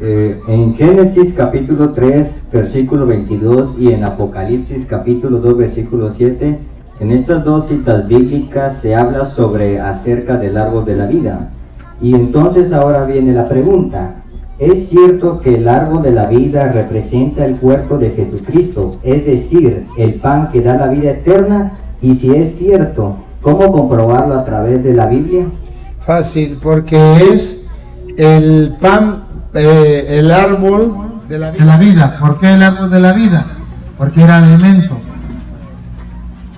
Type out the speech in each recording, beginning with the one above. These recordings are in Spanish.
En Génesis capítulo 3 versículo 22 y en Apocalipsis capítulo 2 versículo 7, en estas dos citas bíblicas se habla acerca del árbol de la vida. Y entonces ahora viene la pregunta: ¿es cierto que el árbol de la vida representa el cuerpo de Jesucristo, es decir, el pan que da la vida eterna? Y si es cierto, ¿cómo comprobarlo a través de la Biblia? Fácil, porque es el pan, el árbol de la vida. ¿Por qué el árbol de la vida? Porque era alimento.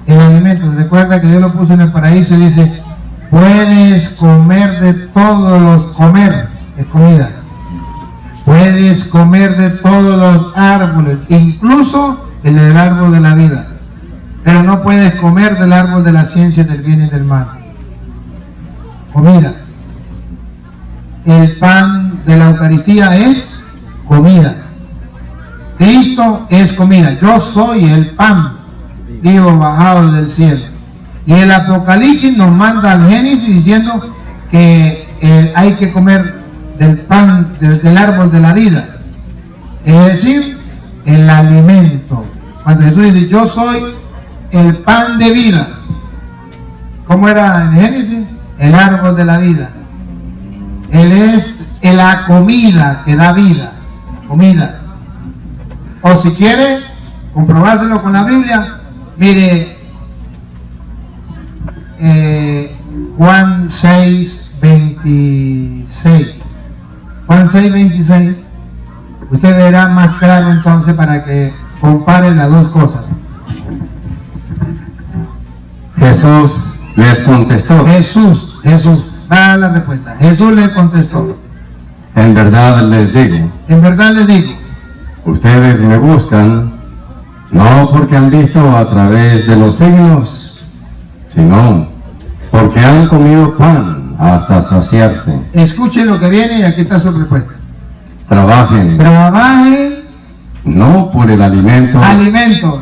El alimento, recuerda que Dios lo puso en el paraíso y dice: puedes comer de todos los, comer es comida. Puedes comer de todos los árboles, incluso el del árbol de la vida. Pero no puedes comer del árbol de la ciencia del bien y del mal. Comida. El pan de la Eucaristía es comida. Cristo es comida. Yo soy el pan vivo bajado del cielo. Y el Apocalipsis nos manda al Génesis diciendo que hay que comer del pan del árbol de la vida, es decir, el alimento. Cuando Jesús dice: yo soy el pan de vida, ¿cómo era en Génesis? El árbol de la vida. Él es la comida que da vida, comida. O si quiere comprobárselo con la Biblia, mire Juan 6:26. Juan 6:26. Usted verá más claro entonces para que compare las dos cosas. Jesús les contestó. Jesús, da la respuesta. Jesús le contestó: en verdad les digo, ustedes me buscan no porque han visto a través de los signos, sino porque han comido pan hasta saciarse. Escuchen lo que viene y aquí está su respuesta. Trabajen no por el alimento.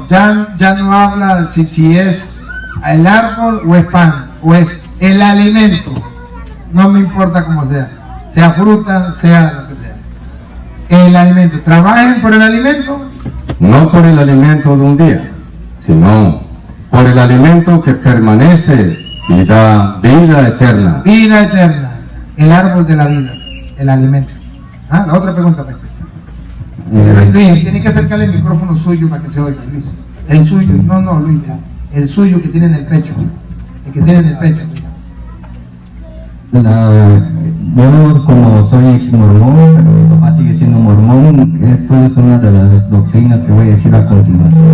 Ya no habla si es el árbol o es pan, o es el alimento. No me importa cómo sea fruta, sea lo que sea. El alimento. Trabajen por el alimento. No por el alimento de un día, sino por el alimento que permanece y da vida eterna. Vida eterna. El árbol de la vida. El alimento. La otra pregunta. Luis, tiene que acercarle el micrófono suyo para que se oiga, Luis. El suyo, no, Luis, el suyo que tiene en el pecho. El que tiene en el pecho. Yo, como soy ex mormón, pero mi papá sigue siendo mormón, esto es una de las doctrinas que voy a decir a continuación.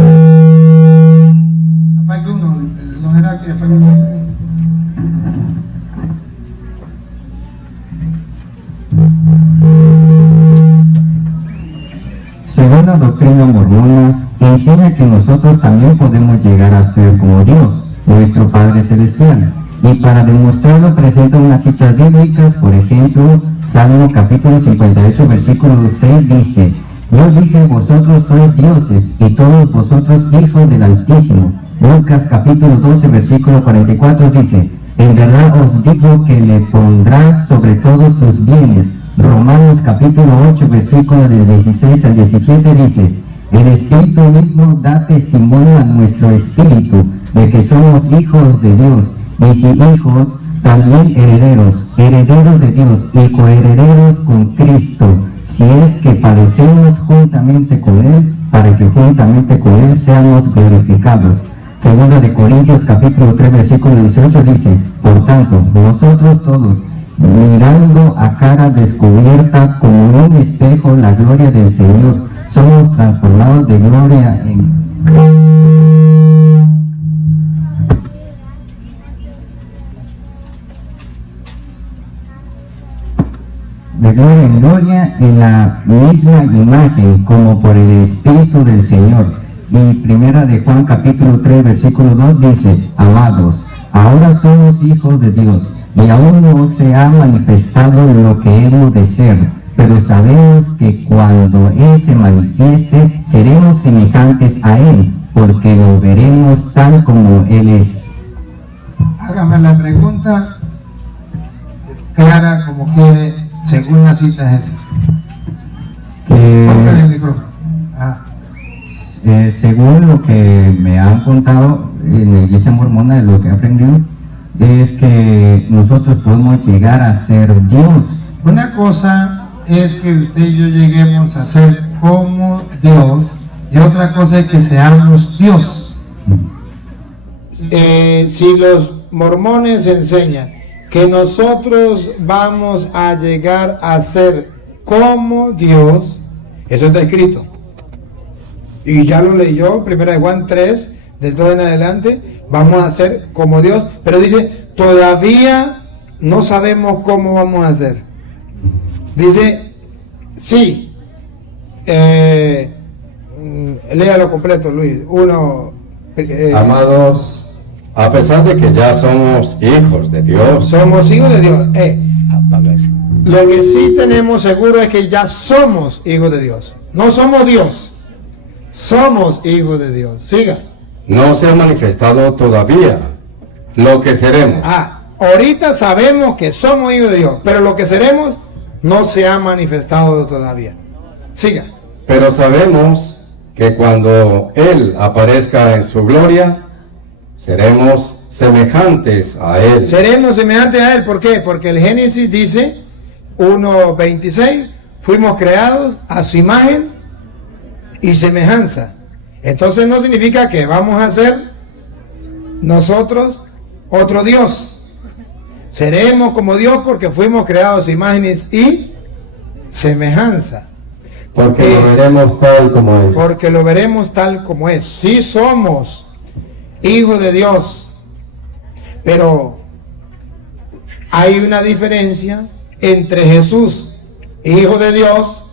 Apague uno, no será que apague uno. Según la doctrina mormona, enseña que nosotros también podemos llegar a ser como Dios, nuestro Padre Celestial. Y para demostrarlo presenta unas citas bíblicas. Por ejemplo, Salmo capítulo 58 versículo 6 dice: yo dije, vosotros sois dioses, y todos vosotros hijos del Altísimo. Lucas capítulo 12 versículo 44 dice: en verdad os digo que le pondrá sobre todos sus bienes. Romanos capítulo 8 versículo del 16 al 17 dice: el Espíritu mismo da testimonio a nuestro espíritu de que somos hijos de Dios, y si hijos, también herederos, herederos de Dios y coherederos con Cristo, si es que padecemos juntamente con Él, para que juntamente con Él seamos glorificados. Segunda de Corintios capítulo 3 versículo 18 dice: por tanto, nosotros todos, mirando a cara descubierta como en un espejo la gloria del Señor, somos transformados de gloria en gloria en la misma imagen, como por el Espíritu del Señor. Y primera de Juan capítulo 3 versículo 2 dice: amados, ahora somos hijos de Dios, y aún no se ha manifestado lo que hemos de ser, pero sabemos que cuando Él se manifieste, seremos semejantes a Él, porque lo veremos tal como Él es. Hágame la pregunta clara como quiere, según la cita esa. Póngale el micrófono. Según lo que me han contado en la iglesia mormona, de lo que he aprendido, es que nosotros podemos llegar a ser Dios. Una cosa es que usted y yo lleguemos a ser como Dios, y otra cosa es que seamos Dios. Si los mormones enseñan que nosotros vamos a llegar a ser como Dios, eso está escrito. Y ya lo leyó, 1 Juan 3, del 2 en adelante, vamos a ser como Dios, pero dice, todavía no sabemos cómo vamos a hacer. Dice, sí, léalo completo, Luis. Amados, a pesar de que ya somos hijos de Dios, somos hijos de Dios. Lo que sí tenemos seguro es que ya somos hijos de Dios. No somos Dios, somos hijos de Dios. Siga. no se ha manifestado todavía lo que seremos. Ahorita sabemos que somos hijos de Dios, pero lo que seremos no se ha manifestado todavía. Siga. Pero sabemos que cuando Él aparezca en su gloria, seremos semejantes a Él. Seremos semejantes a Él. ¿Por qué? Porque el Génesis dice 1:26, fuimos creados a su imagen y semejanza. Entonces no significa que vamos a ser nosotros otro Dios. Seremos como Dios porque fuimos creados a su imagen y semejanza. Porque lo veremos tal como es. Porque lo veremos tal como es. Sí somos hijos de Dios, pero hay una diferencia entre Jesús, hijo de Dios,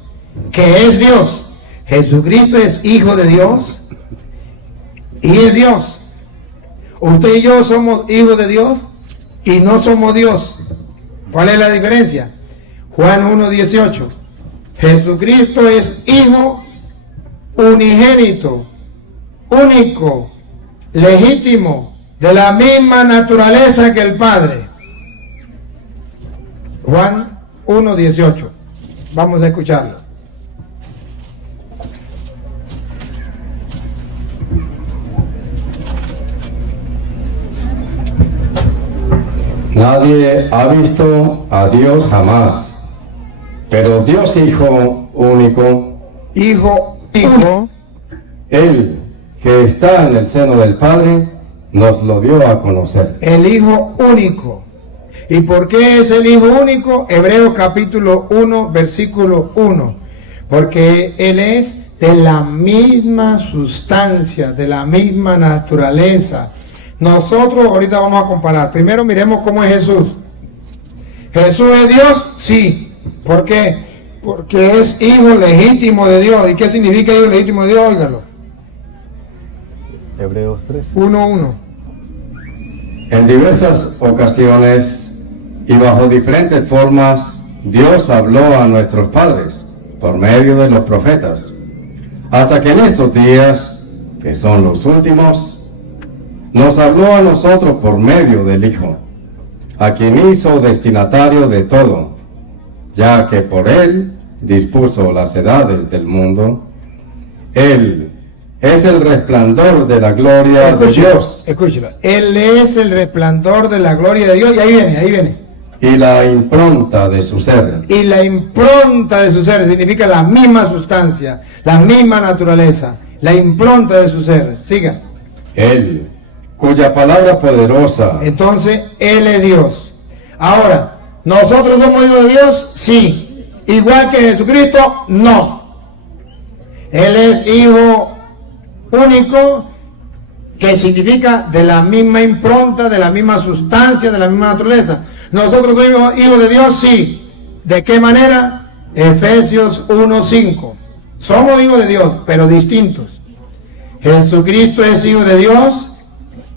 que es Dios. Jesucristo es hijo de Dios y es Dios. Usted y yo somos hijos de Dios y no somos Dios. ¿Cuál es la diferencia? Juan 1:18. Jesucristo es hijo unigénito, único, legítimo, de la misma naturaleza que el Padre. Juan 1:18. Vamos a escucharlo. Nadie ha visto a Dios jamás, pero Dios Hijo único, Hijo, Él que está en el seno del Padre, nos lo dio a conocer. el Hijo único. ¿Y por qué es el Hijo único? Hebreos capítulo 1, versículo 1. Porque Él es de la misma sustancia, de la misma naturaleza. Nosotros ahorita vamos a comparar. Primero miremos cómo es Jesús. ¿Jesús es Dios? Sí. ¿Por qué? Porque es hijo legítimo de Dios. ¿Y qué significa hijo legítimo de Dios? Óigalo. Hebreos 3. 1:1. En diversas ocasiones y bajo diferentes formas, Dios habló a nuestros padres por medio de los profetas, hasta que en estos días, que son los últimos, nos habló a nosotros por medio del Hijo, a quien hizo destinatario de todo, ya que por Él dispuso las edades del mundo. Él es el resplandor de la gloria de Dios. Escúchelo. Él es el resplandor de la gloria de Dios. Y ahí viene. Y la impronta de su ser. Y la impronta de su ser significa la misma sustancia, la misma naturaleza, la impronta de su ser. Siga. Él, cuya palabra poderosa. Entonces, Él es Dios. Ahora, ¿nosotros somos hijos de Dios? Sí. Igual que Jesucristo, no. Él es hijo único, que significa de la misma impronta, de la misma sustancia, de la misma naturaleza. ¿Nosotros somos hijos de Dios? Sí. ¿De qué manera? Efesios 1:5. Somos hijos de Dios, pero distintos. Jesucristo es hijo de Dios,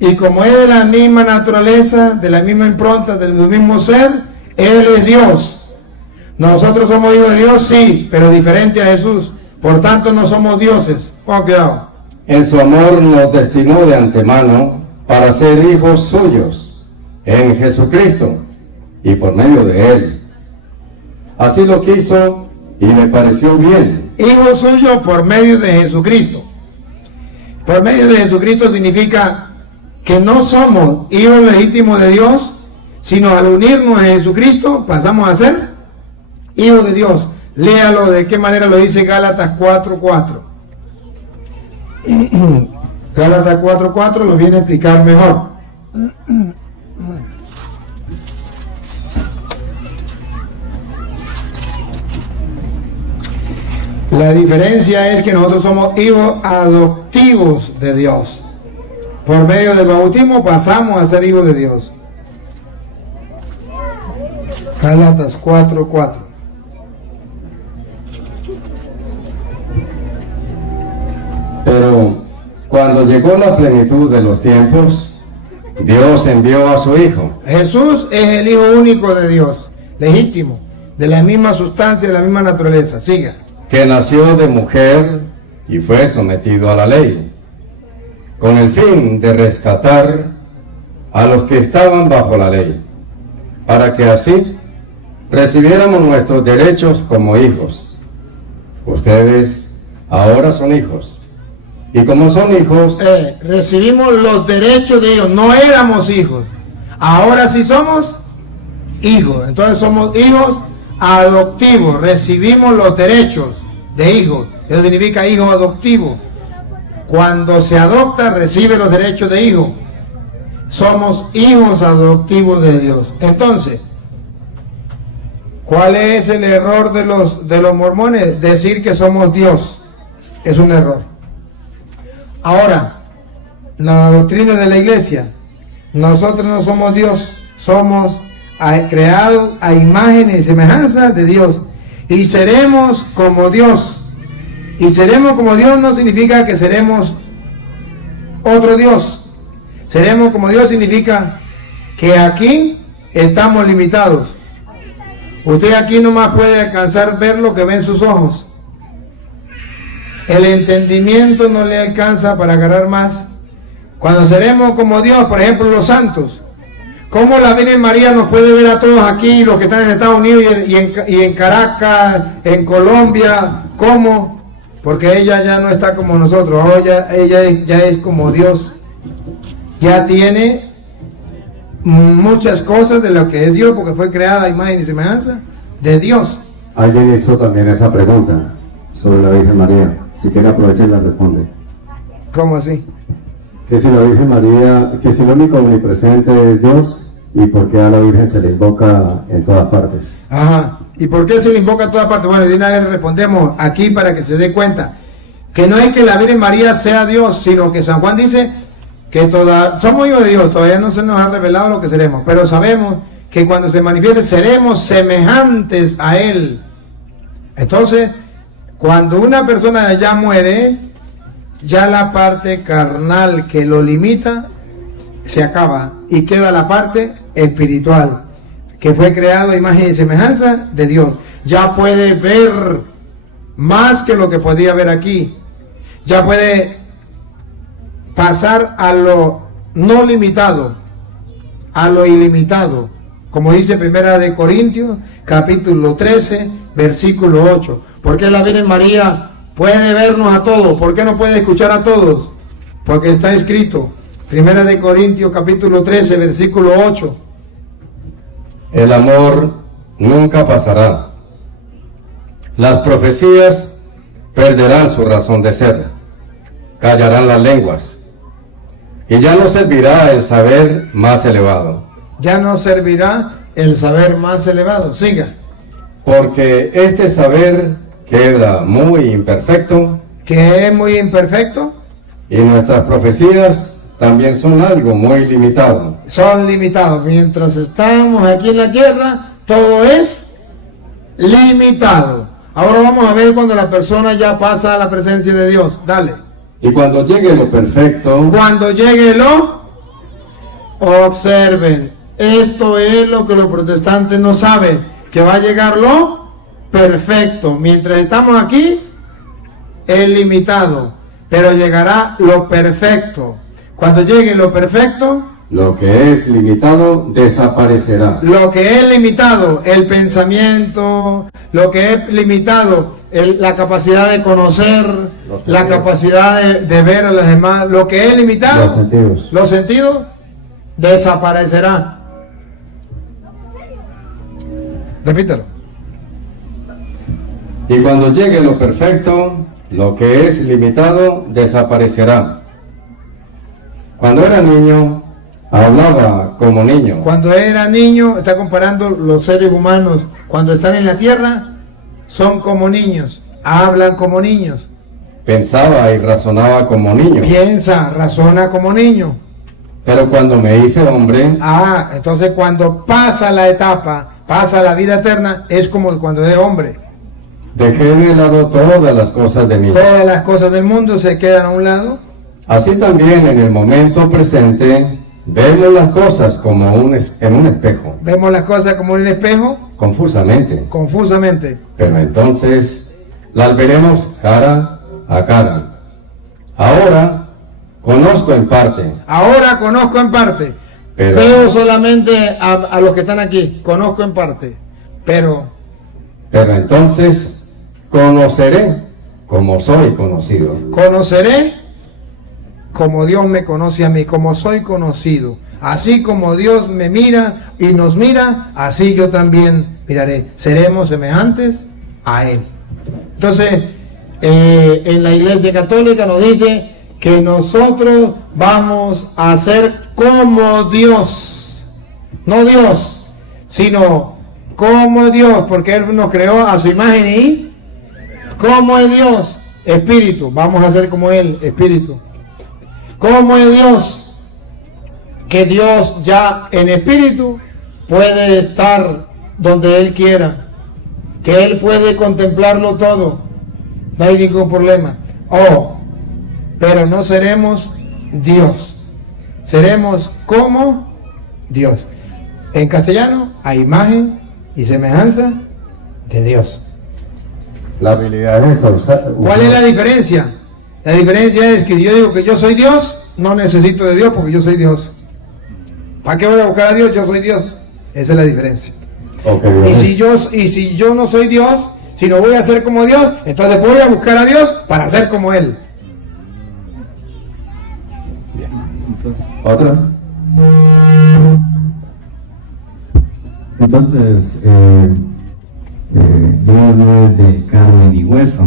y como es de la misma naturaleza, de la misma impronta, del mismo ser, Él es Dios. Nosotros somos hijos de Dios, sí, pero diferente a Jesús. Por tanto, no somos dioses. Con cuidado. En su amor nos destinó de antemano para ser hijos suyos en Jesucristo y por medio de Él. Así lo quiso y me pareció bien. Hijo suyo por medio de Jesucristo. Por medio de Jesucristo significa que no somos hijos legítimos de Dios, sino al unirnos a Jesucristo pasamos a ser hijos de Dios. Léalo de qué manera lo dice Gálatas 4:4. Gálatas 4:4 lo viene a explicar mejor. La diferencia es que nosotros somos hijos adoptivos de Dios. Por medio del bautismo pasamos a ser hijos de Dios. Gálatas 4:4. Pero cuando llegó la plenitud de los tiempos, Dios envió a su Hijo. Jesús es el Hijo único de Dios, legítimo, de la misma sustancia, de la misma naturaleza. Siga. Que nació de mujer y fue sometido a la ley, con el fin de rescatar a los que estaban bajo la ley, para que así recibiéramos nuestros derechos como hijos. Ustedes ahora son hijos, y como son hijos, recibimos los derechos de ellos. No éramos hijos, ahora sí somos hijos. Entonces somos hijos adoptivos, recibimos los derechos de hijos. Eso significa hijo adoptivo. Cuando se adopta, recibe los derechos de hijo. Somos hijos adoptivos de Dios. Entonces, ¿cuál es el error de los mormones? Decir que somos Dios. Es un error. Ahora, la doctrina de la iglesia, nosotros no somos Dios, somos creados a imagen y semejanza de Dios, y seremos como Dios. Y seremos como Dios no significa que seremos otro Dios. Seremos como Dios significa que aquí estamos limitados. Usted aquí nomás puede alcanzar a ver lo que ven sus ojos. El entendimiento no le alcanza para agarrar más. Cuando seremos como Dios, por ejemplo los santos, ¿cómo la Virgen María nos puede ver a todos aquí, los que están en Estados Unidos y en Caracas, en Colombia? ¿Cómo? Porque ella ya no está como nosotros. Ahora ella ya es como Dios. Ya tiene muchas cosas de lo que es Dios, porque fue creada a imagen y semejanza de Dios. Alguien hizo también esa pregunta sobre la Virgen María. Si quiere aprovechar y la responde. ¿Cómo así? Que si la Virgen María, que si el único omnipresente es Dios, y por qué a la Virgen se le invoca en todas partes. Ajá. ¿Y por qué se le invoca en todas partes? Bueno, de una vez respondemos aquí para que se dé cuenta que no es que la Virgen María sea Dios, sino que San Juan dice que somos hijos de Dios. Todavía no se nos ha revelado lo que seremos, pero sabemos que cuando se manifieste seremos semejantes a Él. Entonces, cuando una persona ya muere, ya la parte carnal que lo limita se acaba y queda la parte espiritual, que fue creado a imagen y semejanza de Dios. Ya puede ver más que lo que podía ver aquí. Ya puede pasar a lo no limitado, a lo ilimitado. Como dice Primera de Corintios, capítulo 13, versículo 8. ¿Por qué la Virgen María puede vernos a todos? ¿Por qué no puede escuchar a todos? Porque está escrito, Primera de Corintios, capítulo 13, versículo 8. el amor nunca pasará. Las profecías perderán su razón de ser, callarán las lenguas, y ya no servirá el saber más elevado. Ya no servirá el saber más elevado. Siga. Porque este saber queda muy imperfecto, Que es muy imperfecto, y nuestras profecías también son algo muy limitado. son limitados. Mientras estamos aquí en la tierra, todo es limitado. Ahora vamos a ver cuando la persona ya pasa a la presencia de Dios. Dale. Y cuando llegue lo perfecto, Cuando llegue observen, esto es lo que los protestantes no saben, que va a llegar lo perfecto. Mientras estamos aquí, es limitado, pero llegará lo perfecto. Cuando llegue lo perfecto, Lo que es limitado desaparecerá. Lo que es limitado, el pensamiento, lo que es limitado, la capacidad de conocer, la capacidad de ver a los demás, lo que es limitado, los sentidos, desaparecerá. Repítelo. Y cuando llegue lo perfecto, lo que es limitado desaparecerá. Cuando era niño, hablaba como niño. Cuando era niño, está comparando los seres humanos, cuando están en la tierra, son como niños, hablan como niños. Pensaba y razonaba como niño. Piensa, razona como niño. Pero cuando me hice hombre, Entonces cuando pasa la etapa, pasa la vida eterna, es como cuando es hombre. dejé de lado todas las cosas de niño. Todas las cosas del mundo se quedan a un lado. Así también en el momento presente, vemos las cosas como en un espejo, Vemos las cosas como en un espejo, confusamente. Pero entonces las veremos cara a cara. Ahora conozco en parte. Ahora conozco en parte. Pero- Veo solamente a los que están aquí. Conozco en parte. Pero entonces conoceré como soy conocido. conoceré como Dios me conoce a mí, como soy conocido. Así como Dios me mira y nos mira, así yo también miraré. Seremos semejantes a Él. Entonces, en la Iglesia Católica nos dice que nosotros vamos a ser como Dios. No Dios, sino como Dios, porque Él nos creó a su imagen y como es Dios, espíritu. Vamos a ser como Él, espíritu. ¿Cómo es Dios? Que Dios ya en espíritu puede estar donde Él quiera, que Él puede contemplarlo todo, no hay ningún problema. Pero no seremos Dios, seremos como Dios. En castellano, a imagen y semejanza de Dios. La habilidad es ¿Cuál es la diferencia? La diferencia es que si yo digo que yo soy Dios, no necesito de Dios porque yo soy Dios. ¿Para qué voy a buscar a Dios? Yo soy Dios. Esa es la diferencia. Y si yo no soy Dios, si no voy a ser como Dios, entonces voy a buscar a Dios para ser como Él. ¿Otra? Entonces, Dios no es de carne ni hueso.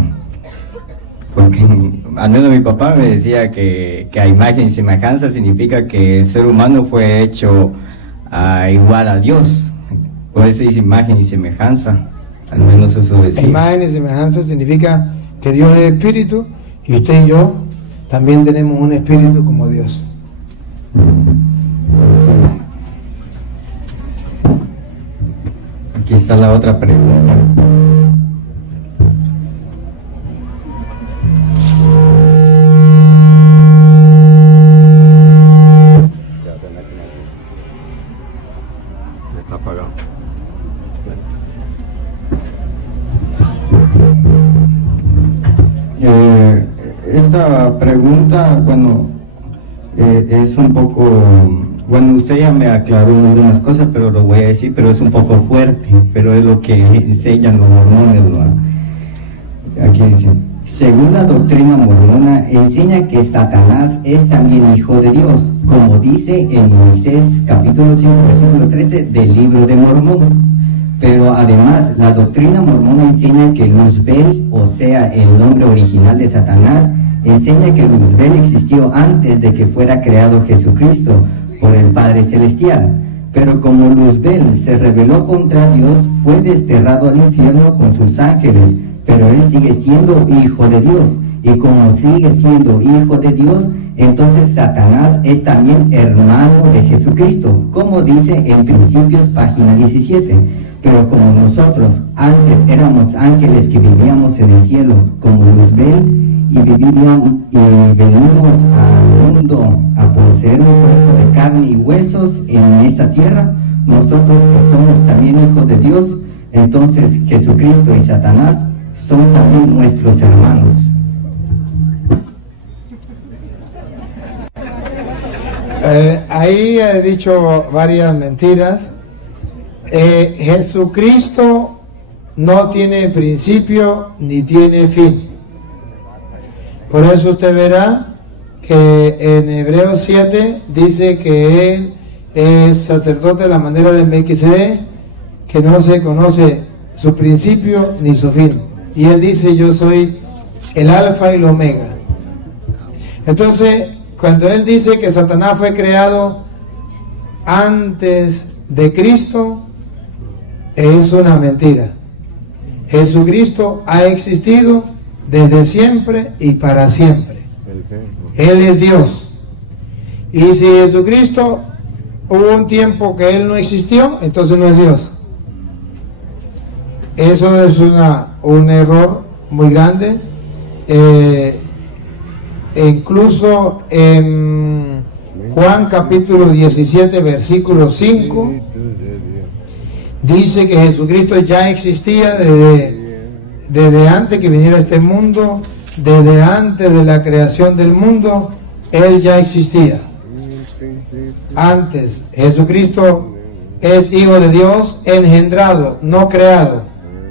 Porque al menos mi papá me decía que a imagen y semejanza significa que el ser humano fue hecho igual a Dios. Por eso dice imagen y semejanza. Al menos eso decía. Imagen y semejanza significa que Dios es espíritu y usted y yo también tenemos un espíritu como Dios. Aquí está la otra pregunta. Está apagado. Esta pregunta, es un poco, usted ya me aclaró algunas cosas, pero lo voy a decir, pero es un poco fuerte, pero es lo que enseñan los mormones, ¿no? Aquí dice, según la doctrina mormona, enseña que Satanás es también hijo de Dios, como dice en Moisés capítulo 5, versículo 13 del libro de Mormón. Pero además, la doctrina mormona enseña que Luzbel, o sea, el nombre original de Satanás, enseña que Luzbel existió antes de que fuera creado Jesucristo por el Padre Celestial. Pero como Luzbel se rebeló contra Dios, fue desterrado al infierno con sus ángeles, pero él sigue siendo hijo de Dios. Y como sigue siendo hijo de Dios, entonces Satanás es también hermano de Jesucristo, como dice en Principios, página 17. Pero como nosotros antes éramos ángeles que vivíamos en el cielo como Luzbel y venimos al mundo a poseer un cuerpo de carne y huesos en esta tierra, nosotros que somos también hijos de Dios, entonces Jesucristo y Satanás son también nuestros hermanos. Ahí dicho varias mentiras. Jesucristo no tiene principio ni tiene fin. Por eso usted verá que en Hebreos 7 dice que Él es sacerdote de la manera de Melquisedec, que no se conoce su principio ni su fin. Y Él dice: yo soy el alfa y el omega. Entonces, cuando Él dice que Satanás fue creado antes de Cristo, es una mentira. Jesucristo ha existido desde siempre y para siempre. Él es Dios. Y si Jesucristo hubo un tiempo que Él no existió, entonces no es Dios. Eso es un error muy grande. Incluso en Juan capítulo 17 versículo 5 dice que Jesucristo ya existía desde antes que viniera este mundo, desde antes de la creación del mundo. Él ya existía antes. Jesucristo es hijo de Dios, engendrado, no creado.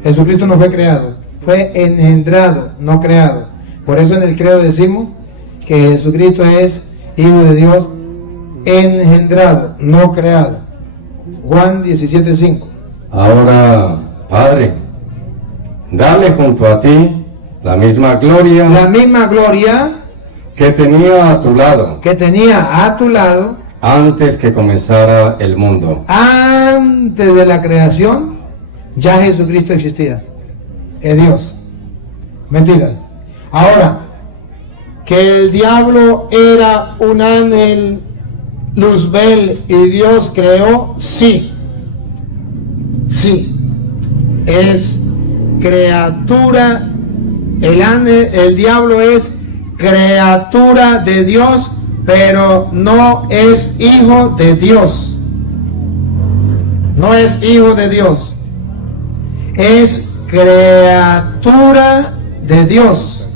Jesucristo no fue creado, fue engendrado, no creado. Por eso en el credo decimos que Jesucristo es hijo de Dios, engendrado, no creado. Juan 17:5. Ahora, Padre, dale junto a ti la misma gloria Que tenía a tu lado tenía a tu lado antes que comenzara el mundo. antes de la creación. Ya Jesucristo existía. Es Dios. Mentira. Ahora, que el diablo era un ángel luzbel y Dios creó, sí. Sí. Es criatura. El diablo es criatura de Dios, pero no es hijo de Dios. No es hijo de Dios. Es criatura de Dios.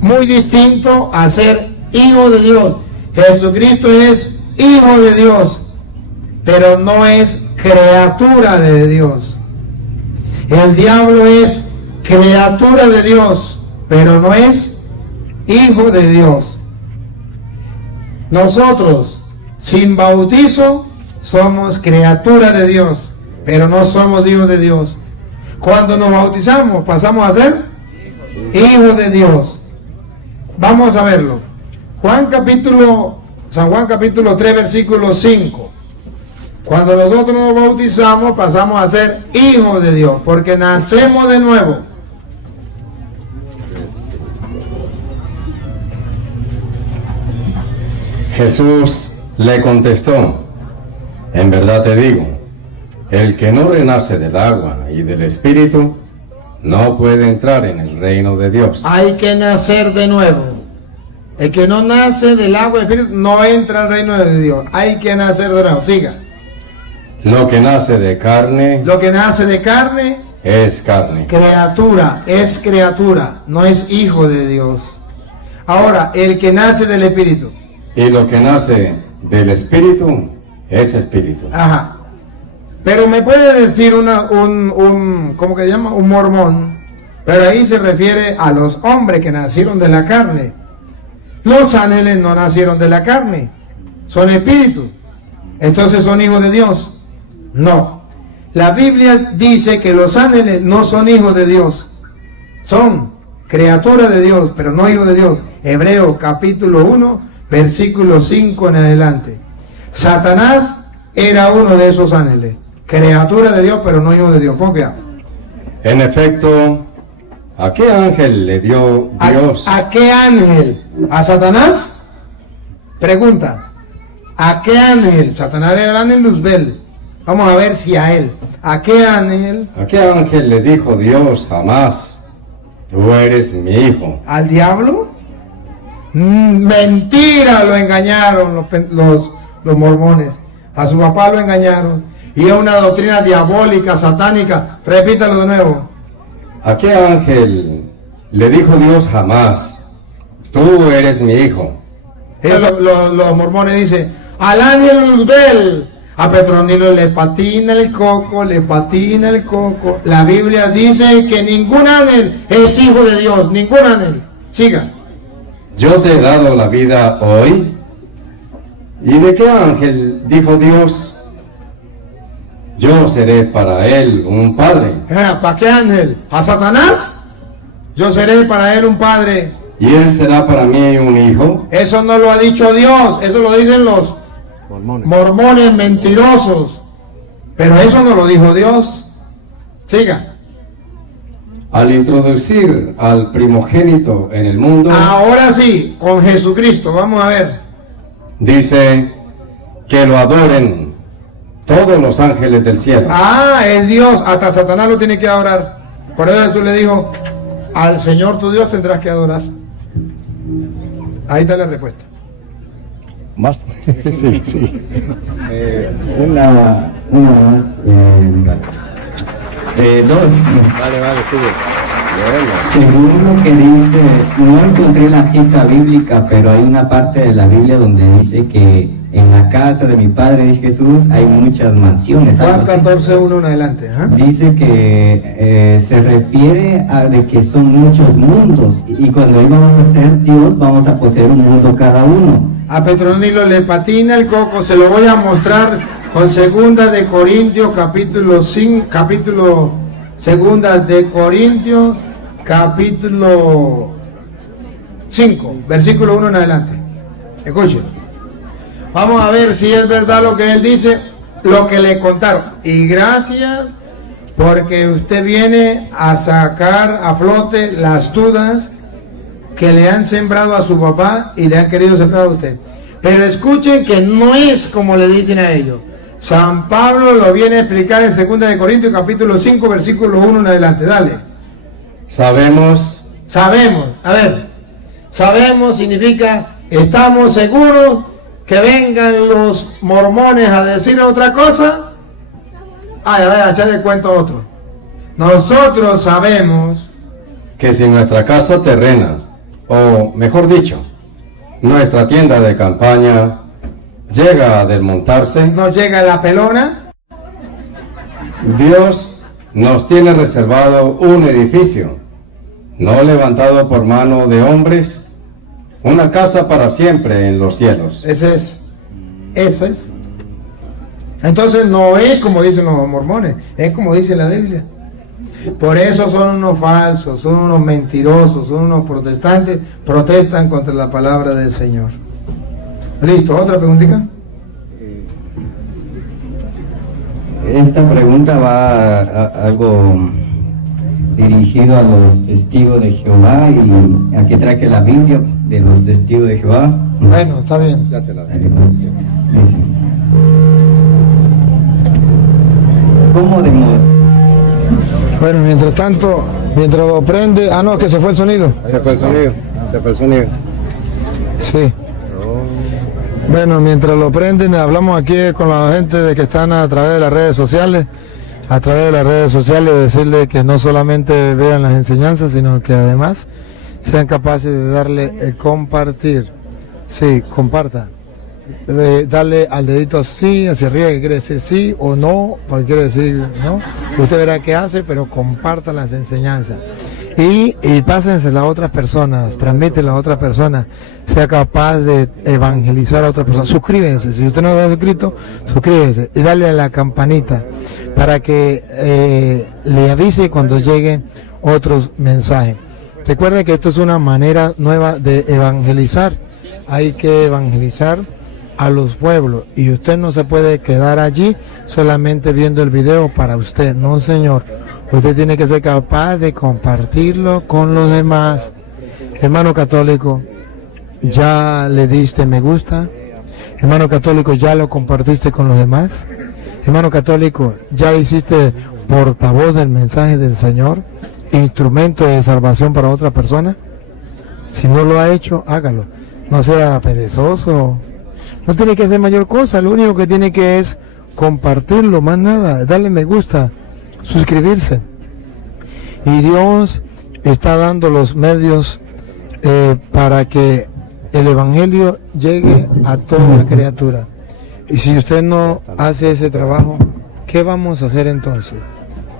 Muy distinto a ser hijo de Dios. Jesucristo es hijo de Dios, pero no es criatura de Dios. El diablo es criatura de Dios, pero no es hijo de Dios. Nosotros, sin bautizo, somos criatura de Dios, pero no somos hijos de Dios. Cuando nos bautizamos, pasamos a ser hijos de Dios. Vamos a verlo. San Juan capítulo 3, versículo 5. Cuando nosotros nos bautizamos, pasamos a ser hijos de Dios, porque nacemos de nuevo. Jesús le contestó: en verdad te digo, el que no renace del agua y del Espíritu no puede entrar en el reino de Dios. Hay que nacer de nuevo. El que no nace del agua y del Espíritu no entra al reino de Dios. Hay que nacer de nuevo. Siga. Lo que nace de carne es carne. Criatura, es criatura, no es hijo de Dios. Ahora, el que nace del Espíritu. Y lo que nace del Espíritu es Espíritu. Ajá. Pero me puede decir ¿cómo que se llama? Un mormón. Pero ahí se refiere a los hombres que nacieron de la carne. Los ángeles no nacieron de la carne, son espíritus. Entonces son hijos de Dios. No. La Biblia dice que los ángeles no son hijos de Dios. Son criaturas de Dios, pero no hijos de Dios. Hebreos capítulo 1, versículo 5 en adelante. Satanás era uno de esos ángeles. Criatura de Dios, pero no hijo de Dios. ¿Por qué? En efecto, ¿a qué ángel le dio Dios? ¿A qué ángel? ¿A Satanás? Pregunta. ¿A qué ángel? Satanás era el ángel Luzbel. Vamos a ver si a él. ¿A qué ángel? ¿A qué ángel le dijo Dios jamás: tú eres mi hijo? ¿Al diablo? Mentira, lo engañaron los mormones. A su papá lo engañaron. Y es una doctrina diabólica, satánica. Repítalo de nuevo. ¿A qué ángel le dijo Dios jamás: tú eres mi hijo? Los mormones dicen: al ángel Luzbel, a Petronilo le patina el coco, le patina el coco. La Biblia dice que ningún ángel es hijo de Dios, ningún ángel. Siga. Yo te he dado la vida hoy. ¿Y de qué ángel dijo Dios? Yo seré para él un padre. ¿Para qué ángel? ¿A Satanás? Yo seré para él un padre. ¿Y él será para mí un hijo? Eso no lo ha dicho Dios, eso lo dicen los mormones mentirosos. Pero eso no lo dijo Dios. Siga. Al introducir al primogénito en el mundo, Ahora sí, con Jesucristo, vamos a ver. dice que lo adoren todos los ángeles del cielo. Es Dios, hasta Satanás lo tiene que adorar. Por eso Jesús le dijo, al Señor tu Dios tendrás que adorar. Ahí está la respuesta. ¿Más? sí. Una más. Dos. Vale, sigue. Según lo que dice, no encontré la cita bíblica, pero hay una parte de la Biblia donde dice que en la casa de mi padre, dice Jesús, hay muchas mansiones. Juan 14:1 en adelante. Dice que se refiere a de que son muchos mundos, y cuando íbamos a ser Dios, vamos a poseer un mundo cada uno. A Petronilo le patina el coco, se lo voy a mostrar con Segunda de Corintios capítulo 5, Segunda de Corintios capítulo 5, versículo 1 en adelante. Escuchen. Vamos a ver si es verdad lo que él dice, lo que le contaron. Y gracias porque usted viene a sacar a flote las dudas que le han sembrado a su papá y le han querido sembrar a usted. Pero escuchen que no es como le dicen a ellos. San Pablo lo viene a explicar en 2 de Corintios capítulo 5 versículo 1 en adelante. Dale. Sabemos. A ver. Sabemos significa estamos seguros que vengan los mormones a decir otra cosa. Voy a echar el cuento a otro. Nosotros sabemos Que si nuestra casa terrena, o mejor dicho, nuestra tienda de campaña, llega a desmontarse, nos llega la pelona. Dios nos tiene reservado un edificio, no levantado por mano de hombres, una casa para siempre en los cielos. Ese es. Entonces no es como dicen los mormones, es como dice la Biblia. Por eso son unos falsos, son unos mentirosos, son unos protestantes, protestan contra la palabra del Señor. Listo, ¿otra preguntita? Esta pregunta va a algo dirigido a los testigos de Jehová, y aquí traje la Biblia de los testigos de Jehová. Bueno, está bien. Ya te la Dice, ¿cómo Bueno, mientras tanto, mientras lo prende... no, que se fue el sonido. Se fue el sonido. Sí. Bueno, mientras lo prenden, hablamos aquí con la gente de que están a través de las redes sociales. A través de las redes sociales, decirle que no solamente vean las enseñanzas, sino que además sean capaces de darle compartir. Sí, comparta. Darle al dedito sí, hacia arriba, que quiere decir sí o no, porque quiere decir no. Usted verá qué hace, pero compartan las enseñanzas. Y pásensela a otras personas, transmítela a otras personas, sea capaz de evangelizar a otras personas. Suscríbense, si usted no está suscrito, suscríbese y dale a la campanita para que le avise cuando lleguen otros mensajes. Recuerden que esto es una manera nueva de evangelizar. Hay que evangelizar a los pueblos, y usted no se puede quedar allí solamente viendo el video para usted. No, señor, usted tiene que ser capaz de compartirlo con los demás. Hermano católico, ¿ya le diste me gusta? Hermano católico, ¿ya lo compartiste con los demás? Hermano católico, ¿ya hiciste portavoz del mensaje del Señor? ¿Instrumento de salvación para otra persona? Si no lo ha hecho, hágalo. No sea perezoso. No tiene que hacer mayor cosa, lo único que tiene que es compartirlo, más nada, darle me gusta, suscribirse. Y Dios está dando los medios para que el Evangelio llegue a toda criatura. Y si usted no hace ese trabajo, ¿qué vamos a hacer entonces?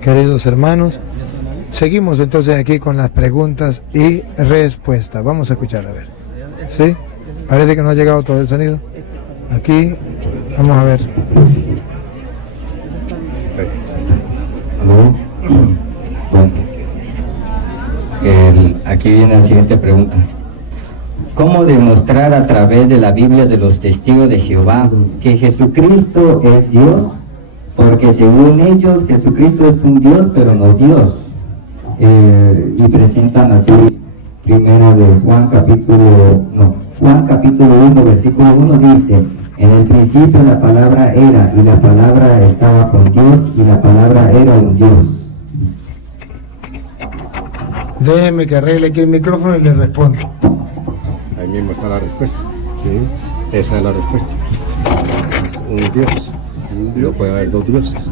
Queridos hermanos, seguimos entonces aquí con las preguntas y respuestas. Vamos a escuchar, a ver. ¿Sí? Parece que no ha llegado todo el sonido. Aquí, vamos a ver. Bueno, aquí viene la siguiente pregunta. ¿Cómo demostrar a través de la Biblia de los testigos de Jehová que Jesucristo es Dios? Porque según ellos, Jesucristo es un Dios, pero no Dios. Y presentan así, primera de Juan capítulo 1, versículo 1 dice: en el principio la palabra era, y la palabra estaba con Dios, y la palabra era un Dios. Déjeme que arregle aquí el micrófono y le respondo. Ahí mismo está la respuesta. Sí, esa es la respuesta. Un Dios. No puede haber dos dioses.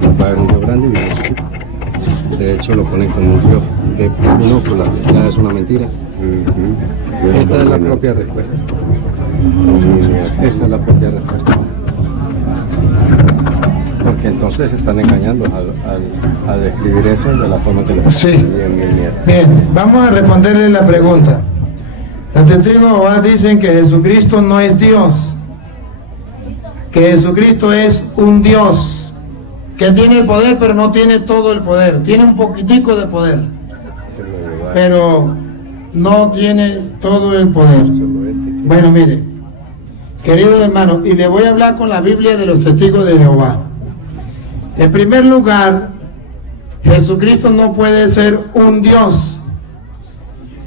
No puede haber un Dios grande y un Dios chiquito. De hecho, lo ponen como un Dios de minúscula. Ya es una mentira. Esta es la propia respuesta. Esa es la propia respuesta. Porque entonces se están engañando al escribir eso de la forma que lo Sí. Bien, vamos a responderle la pregunta. Los testigos de Jehová dicen que Jesucristo no es Dios, que Jesucristo es un Dios, que tiene el poder pero no tiene todo el poder, tiene un poquitico de poder, pero no tiene todo el poder. Bueno, mire, querido hermano, y le voy a hablar con la Biblia de los testigos de Jehová. En primer lugar, Jesucristo no puede ser un Dios,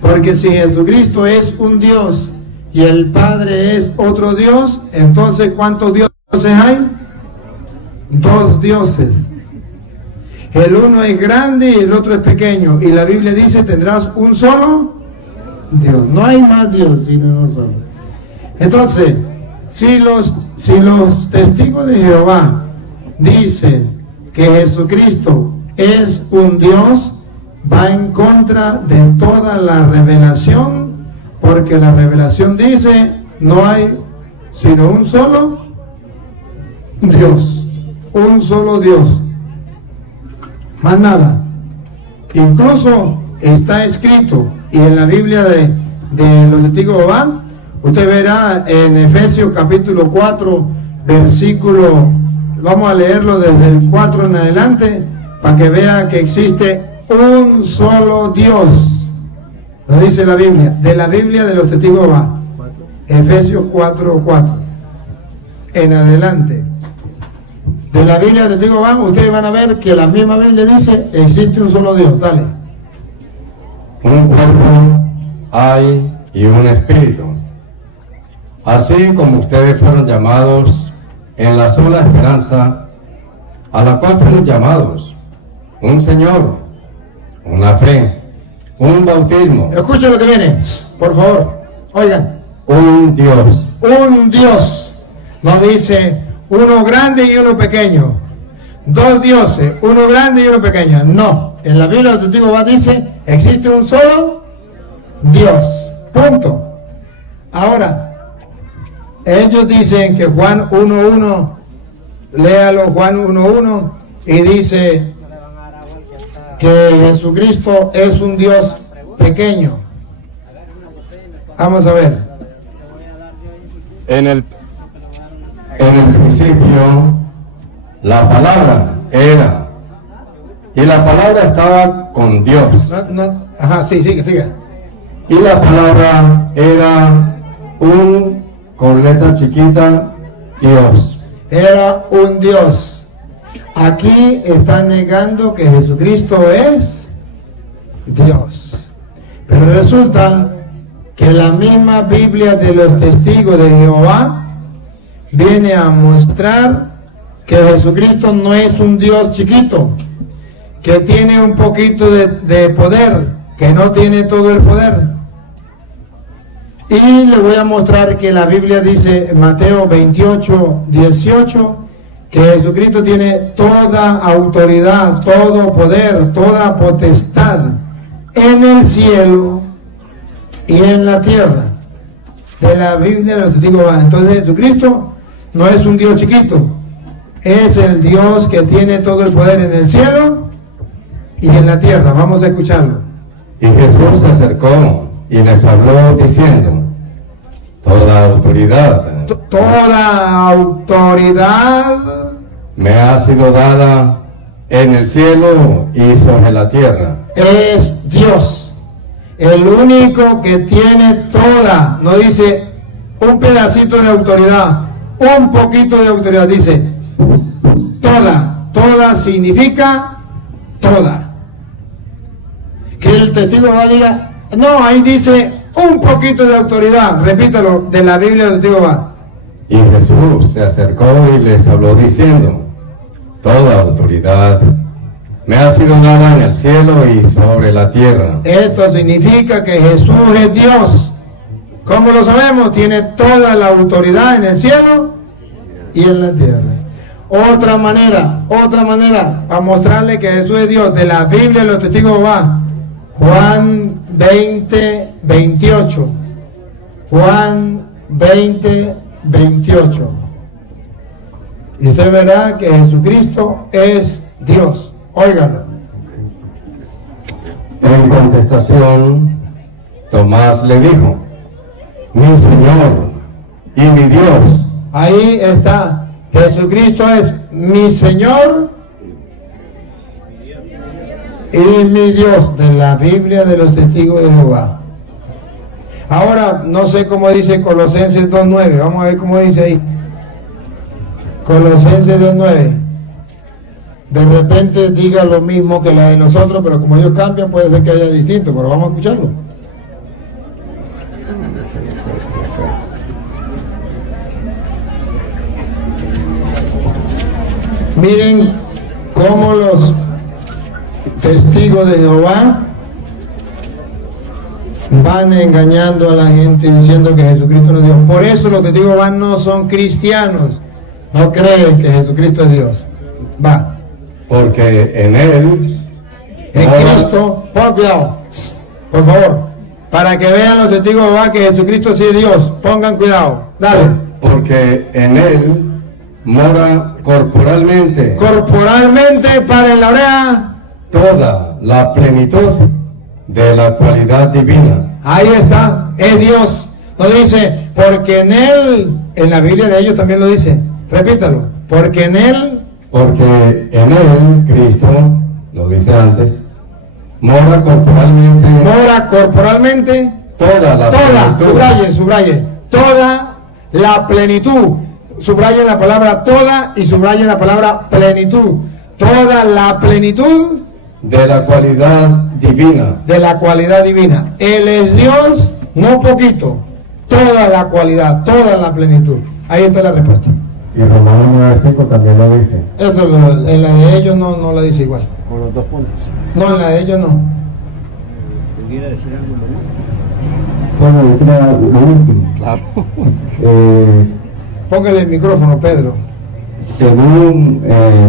porque si Jesucristo es un Dios y el Padre es otro Dios, entonces ¿cuántos dioses hay? Dos dioses. El uno es grande y el otro es pequeño, y la Biblia dice: tendrás un solo Dios. No hay más Dios sino uno solo. Entonces, si los testigos de Jehová dicen que Jesucristo es un Dios, va en contra de toda la revelación, porque la revelación dice: no hay sino un solo Dios, un solo Dios, más nada. Incluso está escrito, y en la Biblia de los testigos de Jehová, usted verá en Efesios capítulo 4, versículo, vamos a leerlo desde el 4 en adelante, para que vea que existe un solo Dios. Lo dice la Biblia, de la Biblia de los testigos de Jehová. Efesios 4:4 en adelante. De la Biblia de los testigos de Jehová, ustedes van a ver que la misma Biblia dice: existe un solo Dios. Dale. Un cuerpo hay y un espíritu. Así como ustedes fueron llamados en la sola esperanza a la cual fueron llamados: un Señor, una fe, un bautismo. Escuchen lo que viene, por favor. Oigan. Un Dios. Un Dios. No dice uno grande y uno pequeño. Dos dioses, uno grande y uno pequeño. No. En la Biblia de los testigos de Jehová dice: existe un solo Dios. Punto. Ahora, ellos dicen que Juan 1:1, léalo, Juan 1:1, y dice que Jesucristo es un Dios pequeño. Vamos a ver. En el principio, la palabra era, y la palabra estaba con Dios. Ajá, sí, sigue. Y la palabra era con letra chiquita, Dios. Era un Dios. Aquí están negando que Jesucristo es Dios. Pero resulta que la misma Biblia de los testigos de Jehová viene a mostrar que Jesucristo no es un Dios chiquito, que tiene un poquito de poder, que no tiene todo el poder. Y le voy a mostrar que la Biblia dice en Mateo 28:18 que Jesucristo tiene toda autoridad, todo poder, toda potestad en el cielo y en la tierra. de la Biblia de los testigos de Jehová. Entonces Jesucristo no es un Dios chiquito, es el Dios que tiene todo el poder en el cielo y en la tierra. Vamos a escucharlo. Y Jesús se acercó y les habló diciendo: toda autoridad Toda autoridad me ha sido dada en el cielo y sobre la tierra. es Dios, el único que tiene toda, no dice un pedacito de autoridad, un poquito de autoridad, dice toda. Toda significa toda. Que el testigo va a diga, no, ahí dice un poquito de autoridad, repítalo, de la Biblia del testigo va. Y Jesús se acercó y les habló diciendo: toda autoridad me ha sido dada en el cielo y sobre la tierra. Esto significa que Jesús es Dios. ¿Cómo lo sabemos? Tiene toda la autoridad en el cielo y en la tierra. Otra manera, para mostrarle que Jesús es Dios, de la Biblia de los testigos de Jehová, Juan 20, 28. Juan 20, 28. Y usted verá que Jesucristo es Dios. Óigalo. En contestación, Tomás le dijo: mi Señor y mi Dios. Ahí está. Jesucristo es mi Señor y mi Dios, de la Biblia de los testigos de Jehová. Ahora, no sé cómo dice Colosenses 2.9. Vamos a ver cómo dice ahí. Colosenses 2.9. De repente diga lo mismo que la de nosotros, pero como ellos cambian, puede ser que haya distinto, pero vamos a escucharlo. Miren cómo los testigos de Jehová van engañando a la gente diciendo que Jesucristo no es Dios. Por eso los testigos de Jehová no son cristianos, no creen que Jesucristo es Dios. Va. Porque en él, En Cristo, pon cuidado, por favor, para que vean los testigos de Jehová que Jesucristo sí es Dios. Pongan cuidado, dale. porque en él mora corporalmente Corporalmente, para en la oreja. toda la plenitud de la cualidad divina. Ahí está, es Dios. No dice, porque en él, en la Biblia de ellos también lo dice. Repítalo, porque en él, Porque en él, Cristo, lo dice antes, mora corporalmente toda la plenitud. subraye, toda la plenitud. Subrayen la palabra toda y subrayen la palabra plenitud. Toda la plenitud de la cualidad divina. de la cualidad divina. Él es Dios, no poquito. Toda la cualidad, toda la plenitud. Ahí está la respuesta. Y Romanos 9:5 también lo dice. Eso en la de ellos no la dice igual. Con los 2 puntos. No, en la de ellos no. ¿Pudiera decir algo, no? Bueno, ese era lo último. Claro. Póngale el micrófono, Pedro. Según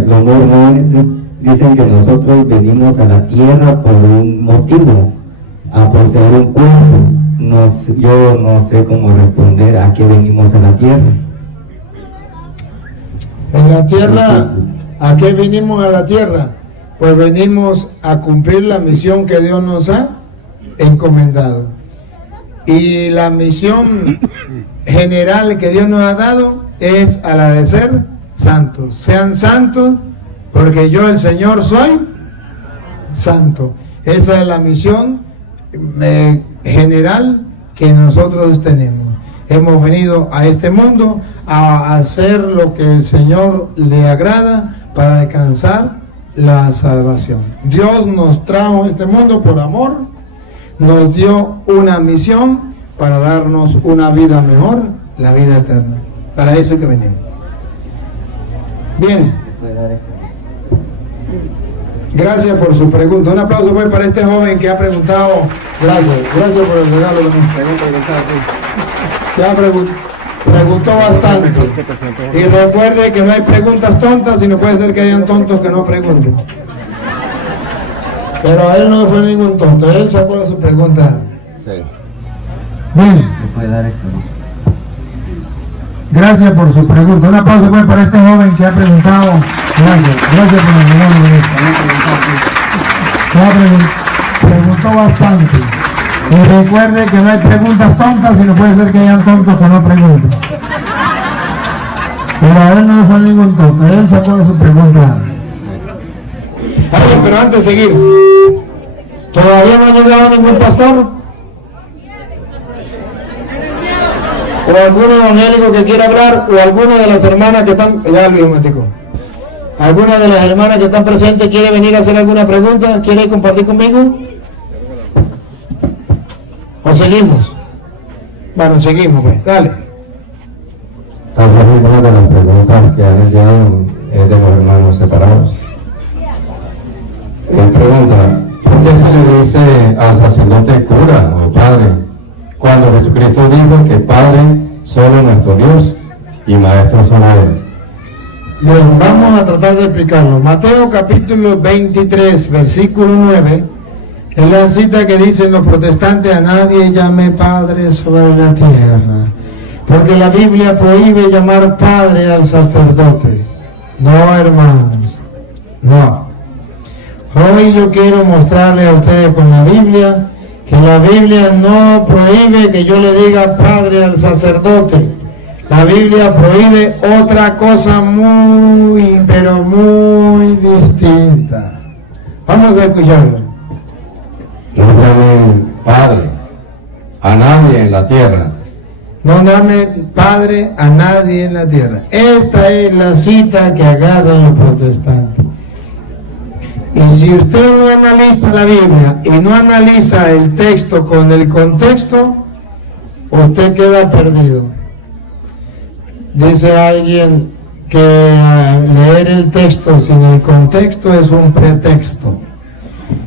los mormones, dicen que nosotros venimos a la tierra por un motivo, a poseer un cuerpo. Yo no sé cómo responder a qué venimos a la tierra. En la tierra, ¿a qué vinimos a la tierra? Pues venimos a cumplir la misión que Dios nos ha encomendado. Y la misión general que Dios nos ha dado es a la de ser santos. Sean santos, porque yo, el Señor, soy santo. Esa es la misión general que nosotros tenemos. Hemos venido a este mundo a hacer lo que el Señor le agrada para alcanzar la salvación. Dios nos trajo a este mundo por amor, nos dio una misión para darnos una vida mejor, la vida eterna. Para eso es que venimos. Bien. Gracias por su pregunta. Un aplauso pues para este joven que ha preguntado. Gracias por el regalo. Ya preguntó bastante. Y recuerde que no hay preguntas tontas, sino puede ser que hayan tontos que no pregunten. Pero a él no fue ningún tonto, él sacó su pregunta. Sí. Bien. ¿Me puede dar esto? Gracias por su pregunta. Un aplauso pues para este joven que ha preguntado. Gracias por el preguntó bastante. Y recuerde que no hay preguntas tontas y no puede ser que hayan tontos que no pregunten. Pero a él no fue ningún tonto, él sacó su pregunta. Ay, pero antes de seguir, ¿todavía no ha llegado ningún pastor? ¿O algún evangélico que quiera hablar? ¿O alguna de las hermanas que están... Ya, Luis, un momentico. ¿Alguna de las hermanas que están presentes quiere venir a hacer alguna pregunta? ¿Quiere compartir conmigo? ¿O seguimos? Bueno, seguimos pues, dale. Tal vez una de las preguntas que han enviado es de los hermanos separados. Él pregunta, ¿por qué se le dice al sacerdote cura o padre, cuando Jesucristo dijo que Padre solo nuestro Dios y Maestro solo Él? Bien, vamos a tratar de explicarlo. Mateo capítulo 23, versículo 9, es la cita que dicen los protestantes: a nadie llame Padre sobre la tierra, porque la Biblia prohíbe llamar Padre al sacerdote. No, hermanos, no. Hoy yo quiero mostrarles a ustedes con la Biblia que la Biblia no prohíbe que yo le diga Padre al sacerdote. La Biblia prohíbe otra cosa muy, pero muy distinta. Vamos a escucharlo. No llamen Padre a nadie en la tierra. No llamen Padre a nadie en la tierra. Esta es la cita que agarran los protestantes. Y si usted no analiza la Biblia y no analiza el texto con el contexto, usted queda perdido. Dice alguien que leer el texto sin el contexto es un pretexto.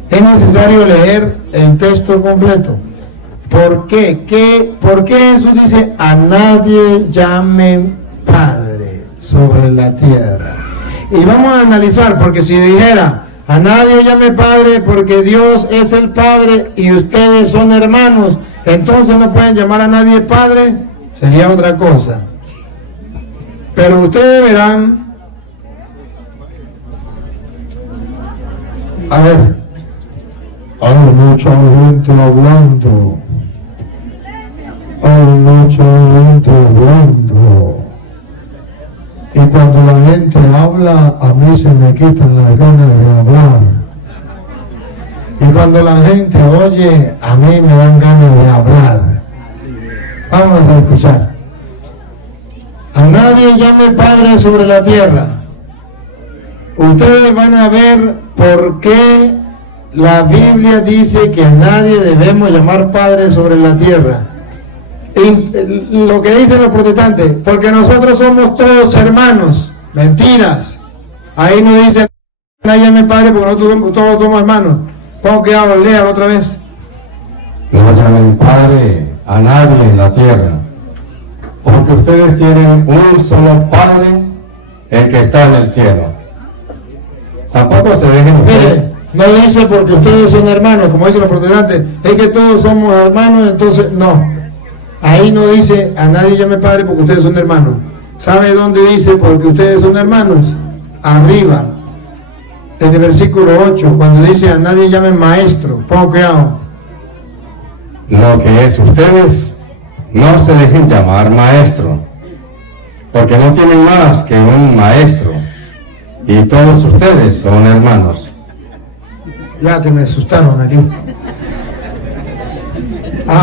Es necesario leer el texto completo. ¿Por qué? ¿Por qué Jesús dice a nadie llame Padre sobre la tierra? Y vamos a analizar, porque si dijera a nadie llame Padre porque Dios es el Padre y ustedes son hermanos, entonces no pueden llamar a nadie Padre, sería otra cosa. Pero ustedes verán, a ver, hay mucha gente hablando, hay mucha gente hablando, y cuando la gente habla, a mí se me quitan las ganas de hablar, y cuando la gente oye, a mí me dan ganas de hablar. Vamos a escuchar. A nadie llame Padre sobre la tierra. Ustedes van a ver por qué la Biblia dice que a nadie debemos llamar Padre sobre la tierra. Y lo que dicen los protestantes, porque nosotros somos todos hermanos. Mentiras. Ahí no dice nadie llame Padre porque nosotros todos somos hermanos. ¿Cómo que hablo? Léalo otra vez. No llamen Padre a nadie en la tierra, porque ustedes tienen un solo Padre, el que está en el cielo. Tampoco se dejen ustedes. Mire, no dice porque ustedes son hermanos, como dicen los protestantes, es que todos somos hermanos, entonces no. Ahí no dice a nadie llame Padre porque ustedes son hermanos. ¿Sabe dónde dice porque ustedes son hermanos? Arriba, en el versículo 8, cuando dice a nadie llame Maestro. Pongo cuidado. Lo que es ustedes, no se dejen llamar maestro, porque no tienen más que un maestro, y todos ustedes son hermanos. Ya que me asustaron aquí.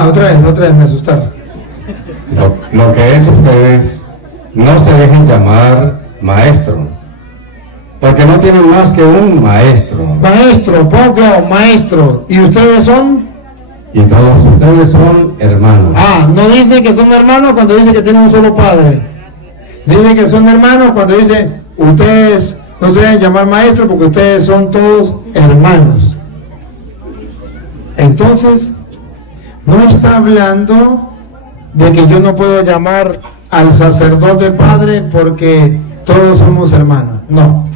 Otra vez me asustaron. Lo que es ustedes, no se dejen llamar maestro, porque no tienen más que un maestro. Maestro, pongo maestro. ¿Y ustedes son? Y todos ustedes son hermanos. No dice que son hermanos cuando dice que tienen un solo padre. Dice que son hermanos cuando dice ustedes no se deben llamar maestro porque ustedes son todos hermanos. Entonces, no está hablando de que yo no puedo llamar al sacerdote padre porque todos somos hermanos. No.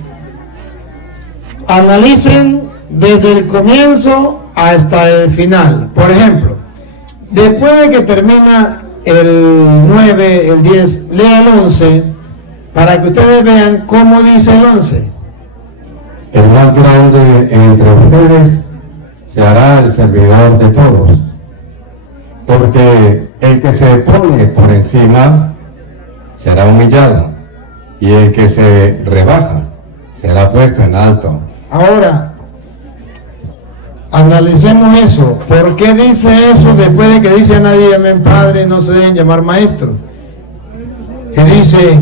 Analicen desde el comienzo hasta el final. Por ejemplo, después de que termina el 9, el 10, lea el 11, para que ustedes vean cómo dice el 11. El más grande entre ustedes se hará el servidor de todos, porque el que se pone por encima será humillado, y el que se rebaja será puesto en alto. Ahora, analicemos eso. ¿Por qué dice eso después de que dice a nadie llamen padre, no se deben llamar maestro? Que dice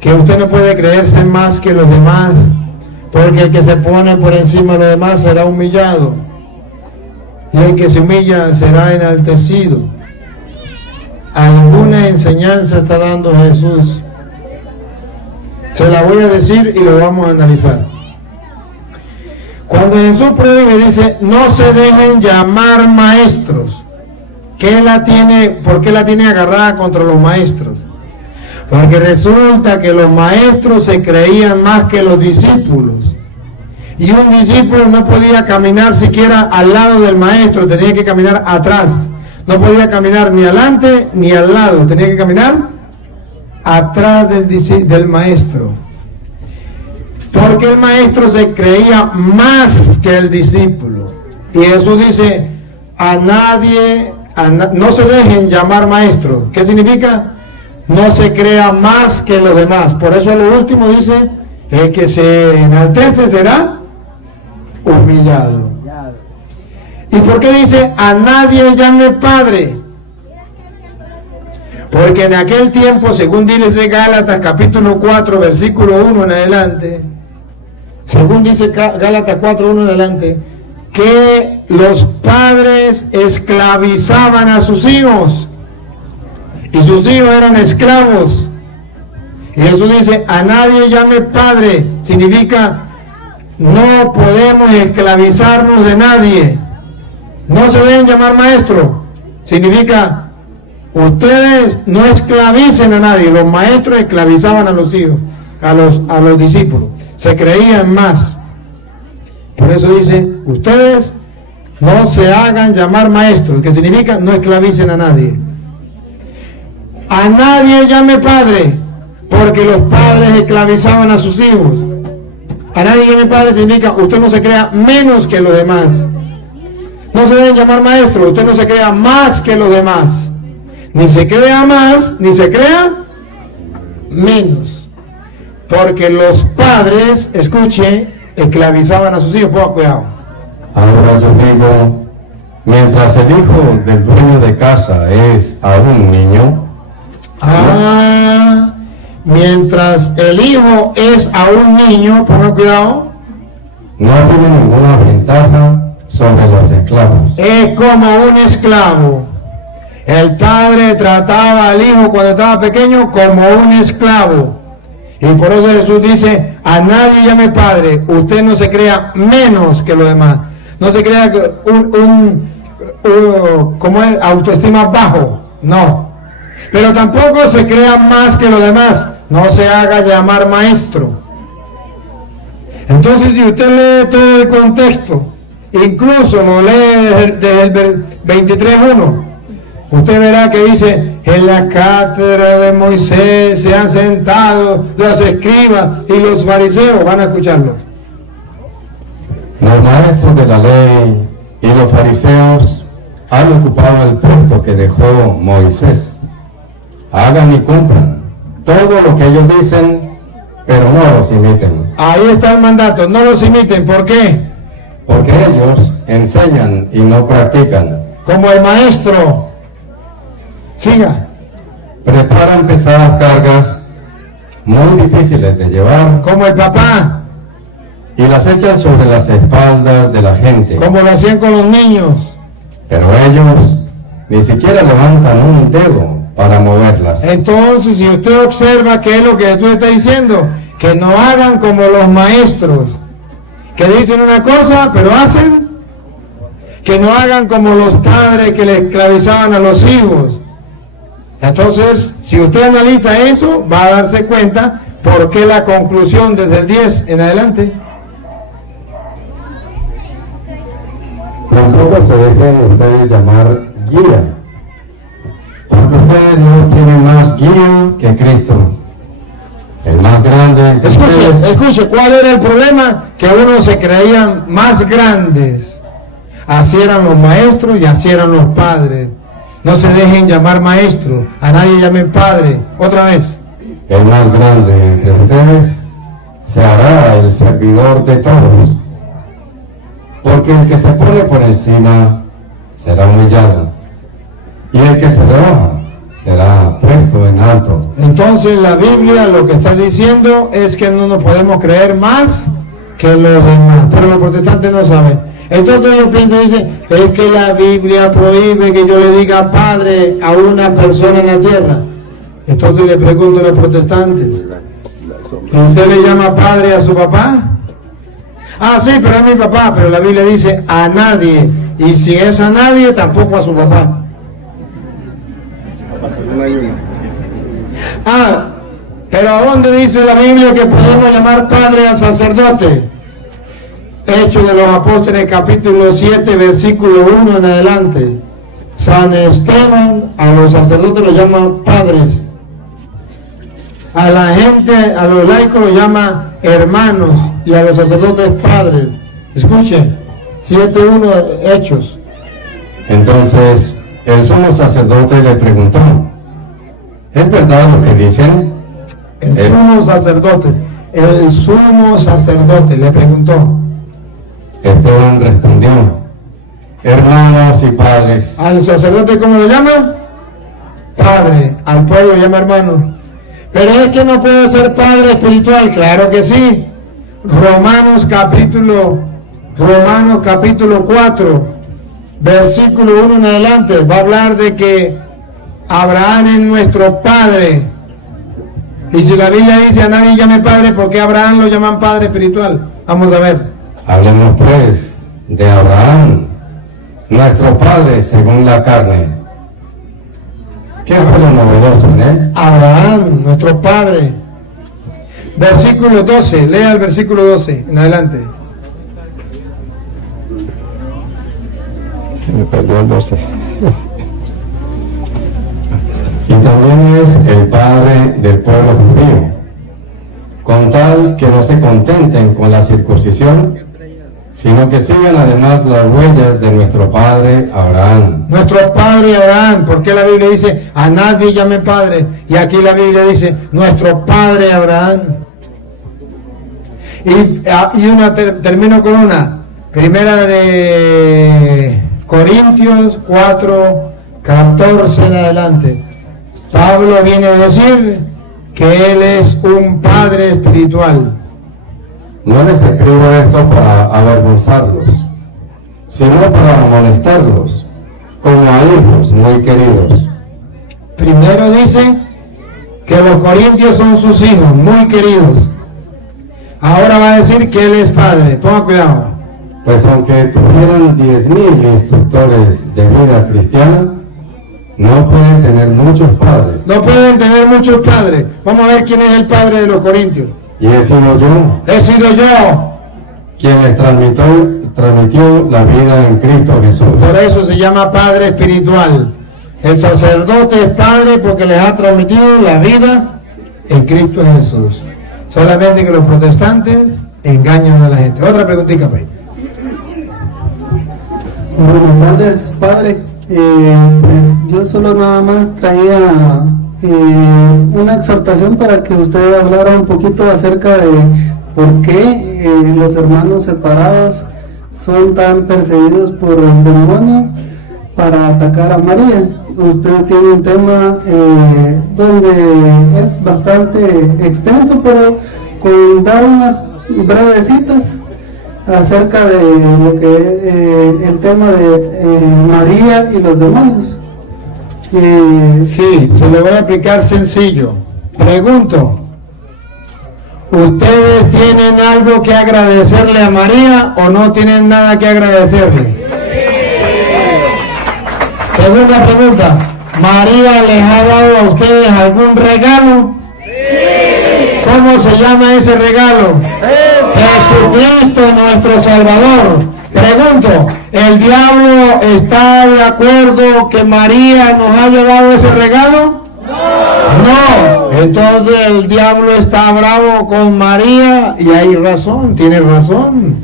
que usted no puede creerse más que los demás, porque el que se pone por encima de los demás será humillado, y el que se humilla será enaltecido. Alguna enseñanza está dando Jesús. Se la voy a decir y lo vamos a analizar. Cuando Jesús prohíbe, dice, no se dejen llamar maestros. ¿Por qué la tiene agarrada contra los maestros? Porque resulta que los maestros se creían más que los discípulos. Y un discípulo no podía caminar siquiera al lado del maestro, tenía que caminar atrás. No podía caminar ni adelante ni al lado, tenía que caminar atrás del maestro. Porque el maestro se creía más que el discípulo. Y Jesús dice, no se dejen llamar maestro. ¿Qué significa? No se crea más que los demás. Por eso a lo último dice, el que se enaltece será humillado. ¿Y por qué dice, a nadie llame padre? Porque en aquel tiempo, según dice Gálatas capítulo 4, versículo 1 en adelante, según dice Gálatas 4, 1 en adelante, que los padres esclavizaban a sus hijos, y sus hijos eran esclavos. Y Jesús dice, a nadie llame padre, significa, no podemos esclavizarnos de nadie. No se deben llamar maestro, significa, ustedes no esclavicen a nadie. Los maestros esclavizaban a los hijos, a los discípulos, se creían más. Por eso dice, ustedes no se hagan llamar maestros, que significa no esclavicen a nadie. A nadie llame padre, porque los padres esclavizaban a sus hijos. A nadie llame padre significa, usted no se crea menos que los demás. No se deben llamar maestro, usted no se crea más que los demás. Ni se crea más, ni se crea menos. Porque los padres, escuche, esclavizaban a sus hijos. Ponga cuidado. Ahora yo digo, mientras el hijo del dueño de casa es aún niño, mientras el hijo es aún niño, ponga cuidado, no tiene ninguna ventaja sobre los esclavos. Es como un esclavo. El padre trataba al hijo cuando estaba pequeño como un esclavo. Y por eso Jesús dice, a nadie llame padre, usted no se crea menos que los demás. No se crea como es, autoestima bajo, no. Pero tampoco se crea más que los demás, no se haga llamar maestro. Entonces, si usted lee todo el contexto, incluso lo lee desde el 23:1, usted verá que dice, en la cátedra de Moisés se han sentado los escribas y los fariseos, van a escucharlo. Los maestros de la ley y los fariseos han ocupado el puesto que dejó Moisés. Hagan y cumplan todo lo que ellos dicen, pero no los imiten. Ahí está el mandato, no los imiten. ¿Por qué? Porque ellos enseñan y no practican. Como el maestro. Siga. Preparan pesadas cargas muy difíciles de llevar. Como el papá. Y las echan sobre las espaldas de la gente. Como lo hacían con los niños. Pero ellos ni siquiera levantan un dedo para moverlas. Entonces, si usted observa qué es lo que Jesús está diciendo, que no hagan como los maestros, que dicen una cosa, pero hacen. Que no hagan como los padres que le esclavizaban a los hijos. Entonces, si usted analiza eso, va a darse cuenta por qué la conclusión desde el 10 en adelante. Tampoco se dejen ustedes llamar guía, porque porque ustedes no tienen más guía que Cristo, el más grande entre ustedes. Escuche, ¿cuál era el problema? Que unos se creían más grandes. Así eran los maestros y así eran los padres. No se dejen llamar maestro, a nadie llamen padre. Otra vez. El más grande entre ustedes se hará el servidor de todos, porque el que se pone por encima será humillado, y el que se rebaja será puesto en alto. Entonces la Biblia lo que está diciendo es que no nos podemos creer más que los demás, pero los protestantes no saben. Entonces ellos piensan, dicen, es que la Biblia prohíbe que yo le diga padre a una persona en la tierra. Entonces le pregunto a los protestantes, ¿usted le llama padre a su papá? Ah, sí, pero es mi papá, pero la Biblia dice a nadie, y si es a nadie, tampoco a su papá. Ah, pero ¿a dónde dice la Biblia que podemos llamar padre al sacerdote? Hechos de los Apóstoles, capítulo 7, versículo 1 en adelante. San Esteban a los sacerdotes los llama padres. A la gente, a los laicos los llama hermanos y a los sacerdotes padres. Escuchen, 7:1 Hechos. Entonces el sumo sacerdote le preguntó, ¿es verdad lo que dicen? El sumo sacerdote le preguntó. Esteban respondió, hermanos y padres. Al sacerdote, ¿cómo lo llama? Padre. Al pueblo lo llama hermano. Pero es que no puede ser padre espiritual. Claro que sí. Romanos capítulo 4, versículo 1 en adelante, va a hablar de que Abraham es nuestro padre. Y si la Biblia dice a nadie llame padre, ¿por qué Abraham lo llaman padre espiritual? Vamos a ver. Hablemos pues de Abraham, nuestro padre según la carne. ¿Qué fue lo novedoso en él? Abraham, nuestro padre. Versículo 12, lea el versículo 12 en adelante. Se me perdió el 12. Y también es el padre del pueblo judío, con tal que no se contenten con la circuncisión, sino que sigan además las huellas de nuestro padre Abraham. Nuestro padre Abraham, porque la Biblia dice a nadie llame padre, y aquí la Biblia dice nuestro padre Abraham. Termino con una, primera de Corintios 4, 14 en adelante. Pablo viene a decir que él es un padre espiritual. No les escribo esto para avergonzarlos, sino para amonestarlos, como a hijos muy queridos. Primero dice que los corintios son sus hijos muy queridos. Ahora va a decir que él es padre. Ponga cuidado. Pues aunque tuvieran 10,000 instructores de vida cristiana, no pueden tener muchos padres. No pueden tener muchos padres. Vamos a ver quién es el padre de los corintios. Y he sido yo. He sido yo. Quien les transmitió la vida en Cristo Jesús. Por eso se llama padre espiritual. El sacerdote es padre porque les ha transmitido la vida en Cristo Jesús. Solamente que los protestantes engañan a la gente. Otra preguntita, pues. Buenas tardes, padre. Pues yo solo nada más traía una exhortación para que usted hablara un poquito acerca de por qué los hermanos separados son tan perseguidos por el demonio para atacar a María. Usted tiene un tema donde es bastante extenso, pero con dar unas brevecitas acerca de lo que es el tema de María y los demonios. Sí, se lo voy a explicar sencillo. Pregunto, ¿ustedes tienen algo que agradecerle a María o no tienen nada que agradecerle? Segunda pregunta, ¿María les ha dado a ustedes algún regalo? ¿Cómo se llama ese regalo? Jesucristo, nuestro Salvador. Pregunto, ¿El diablo está de acuerdo que María nos haya dado ese regalo? No. Entonces el diablo está bravo con María y hay razón, tiene razón.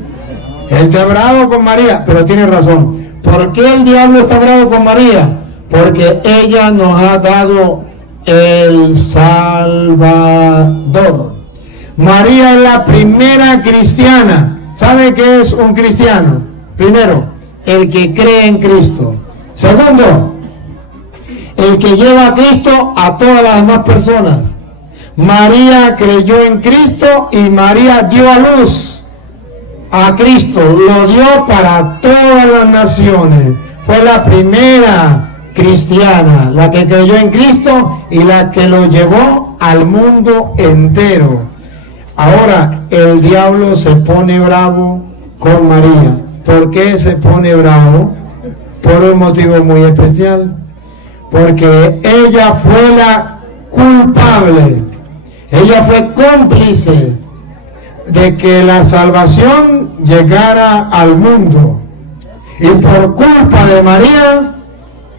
Él está bravo con María, pero tiene razón. ¿Por qué el diablo está bravo con María? Porque ella nos ha dado el Salvador. María es la primera cristiana. ¿Sabe qué es un cristiano? Primero, el que cree en Cristo. Segundo, el que lleva a Cristo a todas las demás personas. María creyó en Cristo y María dio a luz a Cristo, lo dio para todas las naciones. Fue la primera cristiana, la que creyó en Cristo y la que lo llevó al mundo entero. Ahora el diablo se pone bravo con María. ¿Por qué se pone bravo? Por un motivo muy especial. Porque ella fue la culpable, ella fue cómplice de que la salvación llegara al mundo. Y por culpa de María,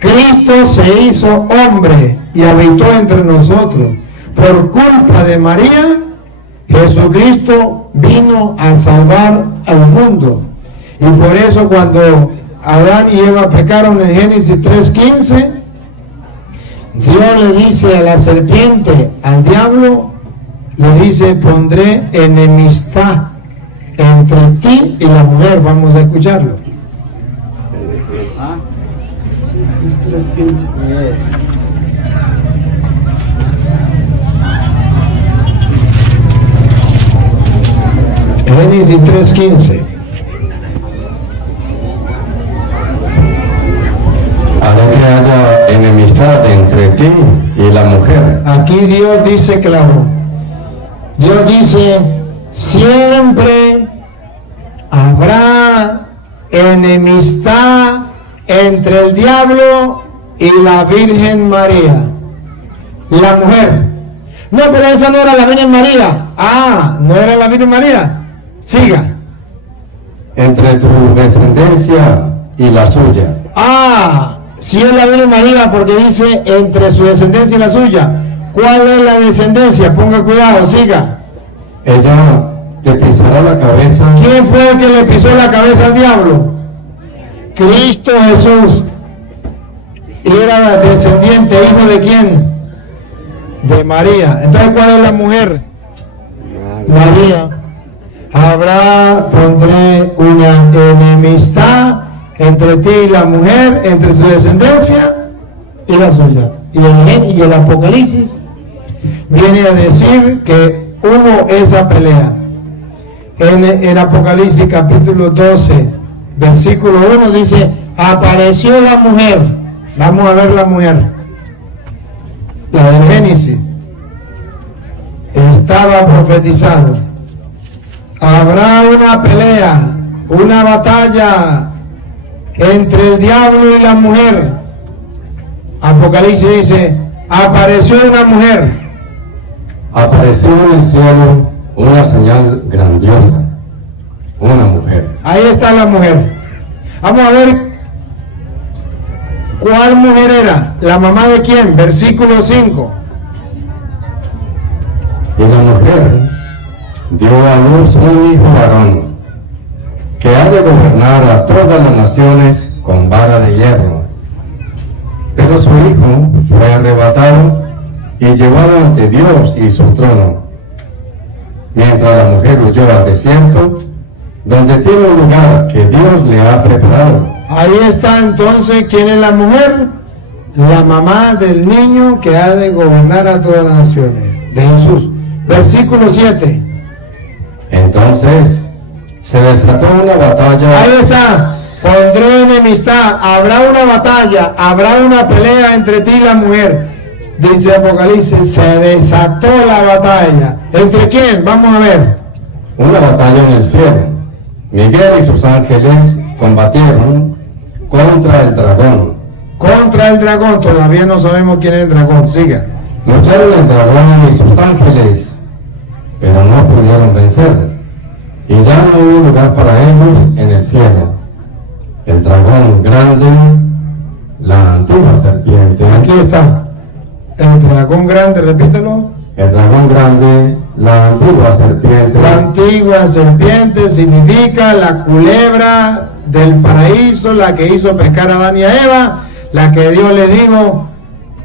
Cristo se hizo hombre y habitó entre nosotros. Por culpa de María, Jesucristo vino a salvar al mundo. Y por eso cuando Adán y Eva pecaron en Génesis 3:15, Dios le dice a la serpiente, al diablo, le dice, pondré enemistad entre ti y la mujer. Vamos a escucharlo. Génesis 3:15. Haré que haya enemistad entre ti y la mujer. Aquí Dios dice claro. Dios dice, siempre habrá enemistad entre el diablo y la Virgen María. La mujer. No, pero esa no era la Virgen María. Ah, ¿no era la Virgen María? Siga. Entre tu descendencia y la suya. Ah, si es la Virgen María, porque dice entre su descendencia y la suya. ¿Cuál es la descendencia? Ponga cuidado, siga. Ella te pisará la cabeza. ¿Quién fue el que le pisó la cabeza al diablo? Cristo Jesús. Y era descendiente, hijo de quién? De María. Entonces, ¿cuál es la mujer? María. Pondré una enemistad entre ti y la mujer, entre tu descendencia y la suya. Y el Apocalipsis viene a decir que hubo esa pelea. En Apocalipsis capítulo 12, versículo 1 dice, apareció la mujer. Vamos a ver la mujer. La del Génesis. Estaba profetizado. Habrá una pelea, una batalla entre el diablo y la mujer. Apocalipsis dice, apareció una mujer. Apareció en el cielo una señal grandiosa, una mujer. Ahí está la mujer. Vamos a ver cuál mujer era. ¿La mamá de quién? Versículo 5. Y la mujer dio a luz un hijo varón, que ha de gobernar a todas las naciones con vara de hierro. Pero su hijo fue arrebatado y llevado ante Dios y su trono, mientras la mujer huyó al desierto, donde tiene un lugar que Dios le ha preparado. Ahí está entonces, ¿quién es la mujer? La mamá del niño que ha de gobernar a todas las naciones, de Jesús. Versículo 7. Entonces se desató una batalla. Ahí está, pondré enemistad, habrá una batalla, habrá una pelea entre ti y la mujer. Dice Apocalipsis, se desató la batalla. ¿Entre quién? Vamos a ver. Una batalla en el cielo. Miguel y sus ángeles combatieron contra el dragón. Contra el dragón, todavía no sabemos quién es el dragón. Siga. Lucharon el dragón y sus ángeles, pero no pudieron vencer. Y ya no hubo lugar para ellos en el cielo. el dragón grande, la antigua serpiente. Aquí está. El dragón grande, repítelo. El dragón grande, la antigua serpiente. La antigua serpiente significa la culebra del paraíso, la que hizo pescar a Adán y a Eva, la que Dios le dijo: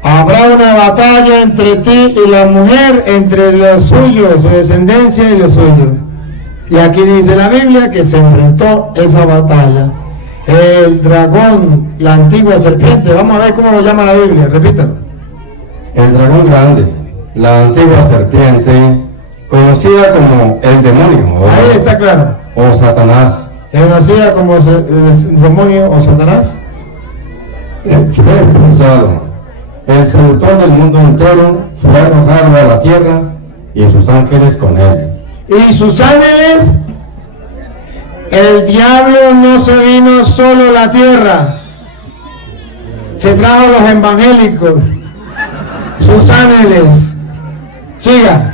habrá una batalla entre ti y la mujer, entre los suyos, su descendencia y los suyos. Y aquí dice la Biblia que se enfrentó esa batalla. El dragón, la antigua serpiente, vamos a ver cómo lo llama la Biblia, repítalo. El dragón grande, la antigua serpiente, conocida como el demonio Ahí está claro. o Satanás, Es nacida como el demonio o Satanás. fue expulsado. El seductor del mundo entero fue arrojado a la tierra y sus ángeles con él. Y sus ángeles, el diablo no se vino solo a la tierra, se trajo a los evangélicos, sus ángeles. Siga.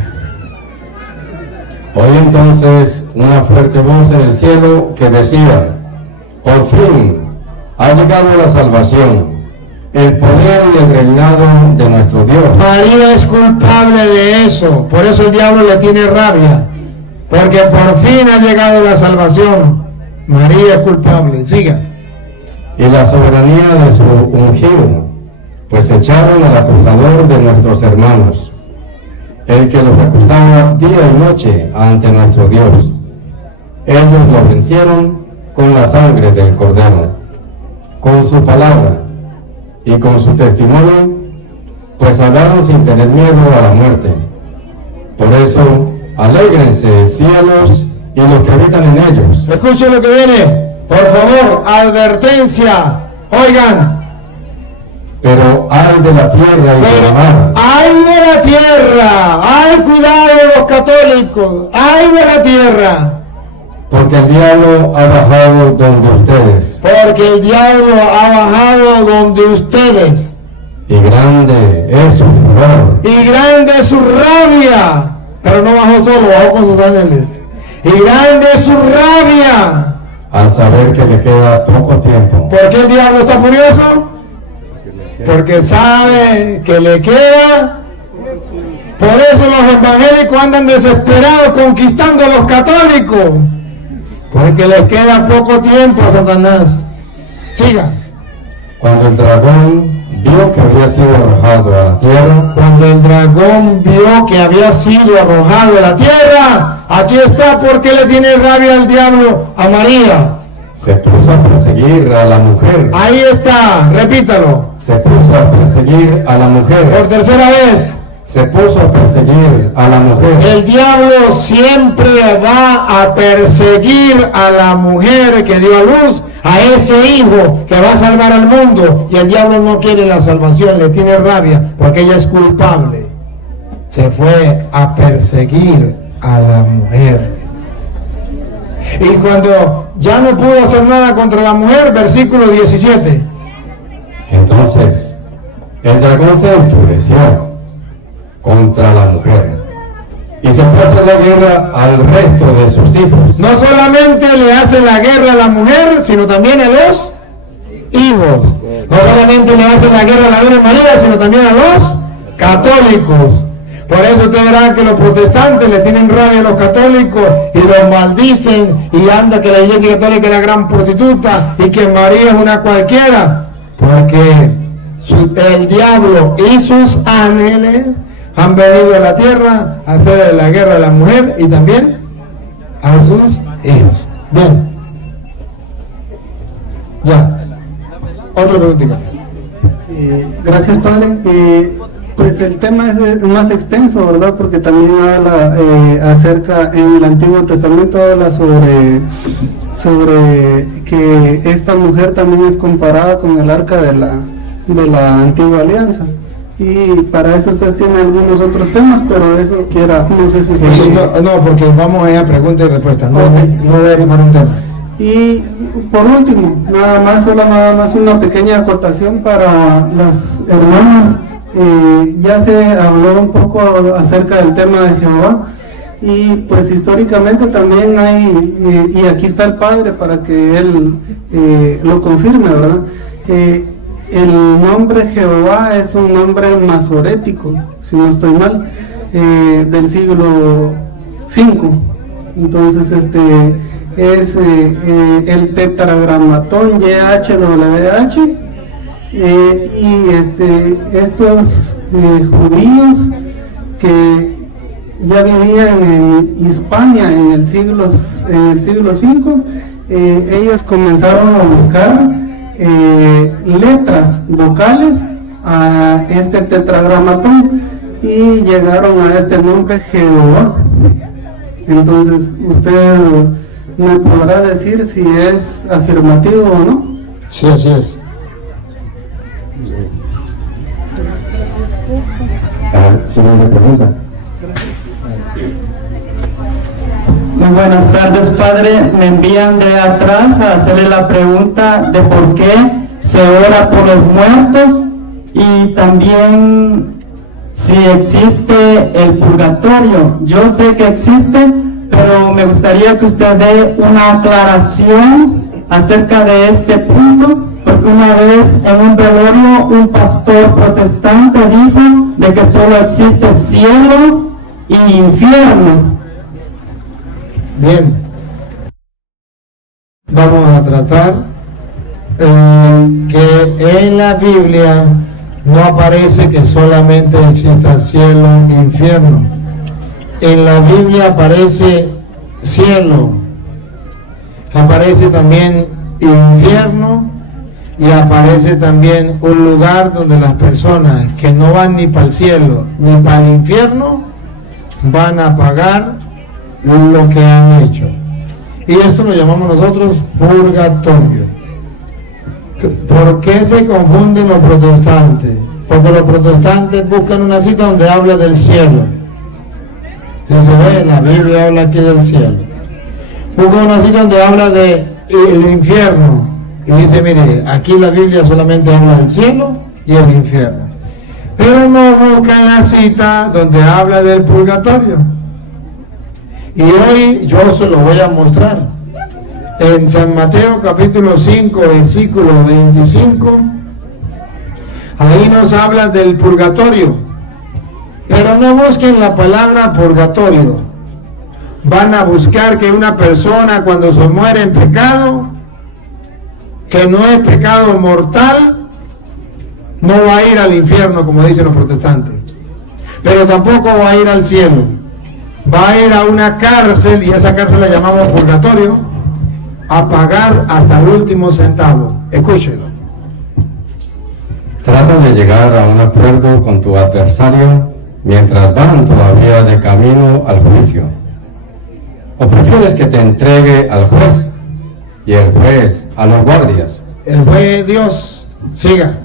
Oí entonces una fuerte voz en el cielo que decía: por fin ha llegado la salvación, el poder y el reinado de nuestro Dios. María es culpable de eso, por eso el diablo le tiene rabia, porque por fin ha llegado la salvación. María es culpable. Siga. Y la soberanía de su ungido, pues echaron al acusador de nuestros hermanos, el que los acusaba día y noche ante nuestro Dios. Ellos lo vencieron con la sangre del Cordero, con su palabra y con su testimonio, pues hablaron sin tener miedo a la muerte. Por eso, alégrense cielos y los que habitan en ellos. Escuchen lo que viene, por favor, advertencia. Oigan, Pero ay de la tierra y de la mar, ay de la tierra, ay, cuidado de los católicos, ay de la tierra, porque el diablo ha bajado donde ustedes, porque el diablo ha bajado donde ustedes, y grande es su furor. y grande es su rabia, pero no bajó solo, bajó con sus ángeles, y grande es su rabia. Al saber que le queda poco tiempo. ¿Por qué el diablo está furioso? Porque sabe que le queda. Por eso los evangélicos andan desesperados conquistando a los católicos, porque les queda poco tiempo a Satanás. Siga. Cuando el dragón vio que había sido arrojado a la tierra, Cuando el dragón vio que había sido arrojado a la tierra, aquí está porque le tiene rabia al diablo a María. se puso a perseguir a la mujer. Ahí está, repítalo, Se puso a perseguir a la por mujer. tercera vez. Se puso a perseguir a la mujer. El diablo siempre va a perseguir a la mujer que dio a luz, a ese hijo que va a salvar al mundo, y el diablo no quiere la salvación, le tiene rabia porque ella es culpable. Se fue a perseguir a la mujer. Y cuando ya no pudo hacer nada contra la mujer, versículo 17. Entonces, el dragón se enfureció contra la mujer y se fue a hacer la guerra al resto de sus hijos. No solamente le hace la guerra a la mujer, sino también a los hijos. No solamente le hace la guerra a la Virgen María, sino también a los católicos. Por eso usted verá que los protestantes le tienen rabia a los católicos y los maldicen, y anda que la Iglesia Católica es la gran prostituta y que María es una cualquiera, porque el diablo y sus ángeles han venido a la tierra a hacer la guerra a la mujer y también a sus hijos. Bien. Ya. Otra preguntita. Gracias, Padre. Pues el tema es más extenso, ¿verdad? Porque también habla acerca, en el Antiguo Testamento habla sobre que esta mujer también es comparada con el arca de la Antigua Alianza. Y para eso usted tiene algunos otros temas, pero eso quiera, no sé si usted... Sí, no, porque vamos a preguntas y respuestas, no, Okay. no voy a tomar un tema. Y por último, nada más una pequeña acotación para las hermanas. Ya se habló un poco acerca del tema de Jehová, y pues históricamente también hay, y aquí está el Padre para que él lo confirme, ¿verdad? El nombre Jehová es un nombre masorético, si no estoy mal, del siglo V. Entonces es el tetragramatón YHWH, y estos judíos que ya vivían en Hispania en el siglo V, ellos comenzaron a buscar letras vocales a este tetragramatón y llegaron a este nombre Jehová. Entonces usted me podrá decir si es afirmativo o no. Sí, así es. Siguiente pregunta. Muy buenas tardes, padre. Me envían de atrás a hacerle la pregunta de por qué se ora por los muertos y también si existe el purgatorio. Yo sé que existe, pero me gustaría que usted dé una aclaración acerca de este punto, porque una vez en un velorio un pastor protestante dijo de que solo existe cielo y infierno. Bien, vamos a tratar que en la Biblia no aparece que solamente exista cielo e infierno. En la Biblia aparece cielo, aparece también infierno y aparece también un lugar donde las personas que no van ni para el cielo ni para el infierno van a pagar lo que han hecho. Y esto lo llamamos nosotros purgatorio. ¿Por qué se confunden los protestantes? Porque los protestantes buscan una cita donde habla del cielo. Dice, la Biblia habla aquí del cielo. Buscan una cita donde habla del infierno. Y dice, mire, aquí la Biblia solamente habla del cielo y el infierno. Pero no buscan la cita donde habla del purgatorio. Y hoy yo se lo voy a mostrar. En San Mateo capítulo 5, versículo 25, ahí nos habla del purgatorio. Pero no busquen la palabra purgatorio. Van a buscar que una persona cuando se muere en pecado, que no es pecado mortal, no va a ir al infierno como dicen los protestantes. Pero tampoco va a ir al cielo. Va a ir a una cárcel, y esa cárcel la llamamos purgatorio, a pagar hasta el último centavo. Escúchelo. Trata de llegar a un acuerdo con tu adversario mientras van todavía de camino al juicio. ¿O prefieres que te entregue al juez y el juez a los guardias? El juez es Dios. Siga.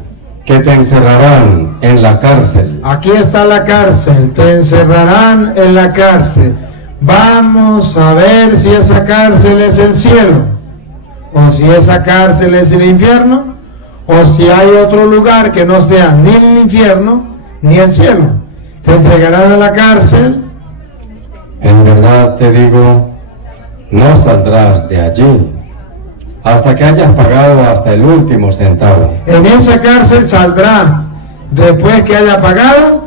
Que te encerrarán en la cárcel. Aquí está la cárcel. Te encerrarán en la cárcel. Vamos a ver si esa cárcel es el cielo, o si esa cárcel es el infierno, o si hay otro lugar que no sea ni el infierno ni el cielo. Te entregarán a la cárcel. En verdad te digo, no saldrás de allí hasta que hayas pagado hasta el último centavo. En esa cárcel saldrá después que haya pagado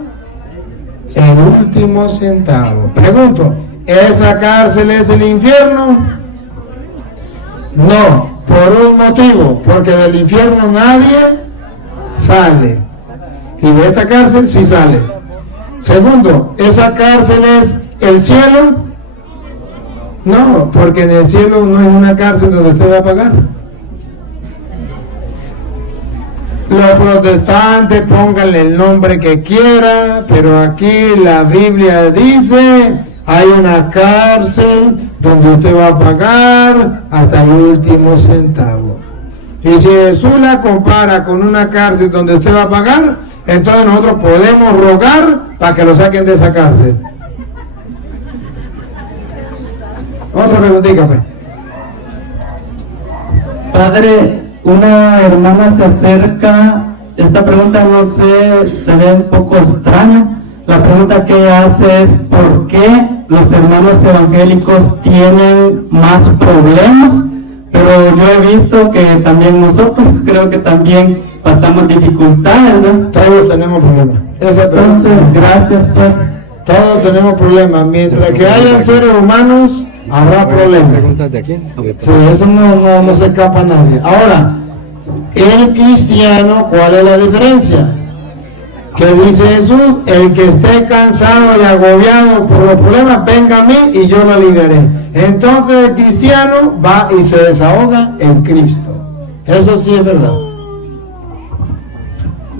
el último centavo. Pregunto, ¿esa cárcel es el infierno? No, por un motivo, porque del infierno nadie sale, y de esta cárcel sí sale. Segundo, ¿esa cárcel es el cielo? No, porque en el cielo no es una cárcel donde usted va a pagar. Los protestantes pónganle el nombre que quiera, pero aquí la Biblia dice, hay una cárcel donde usted va a pagar hasta el último centavo. Y si Jesús la compara con una cárcel donde usted va a pagar, entonces nosotros podemos rogar para que lo saquen de esa cárcel. Otra preguntita, pues. Padre, una hermana se acerca, esta pregunta no sé, se ve un poco extraña. La pregunta que ella hace es ¿por qué los hermanos evangélicos tienen más problemas, pero yo he visto que también nosotros creo que también pasamos dificultades, ¿no? Todos tenemos problemas. Entonces, gracias, pues. Todos tenemos problemas. Mientras que hayan seres humanos, habrá problemas. ¿Preguntas de aquí? Sí, eso no se escapa a nadie. Ahora, el cristiano, ¿cuál es la diferencia? Que dice Jesús, el que esté cansado y agobiado por los problemas, venga a mí y yo lo aliviaré. Entonces el cristiano va y se desahoga en Cristo. Eso sí es verdad.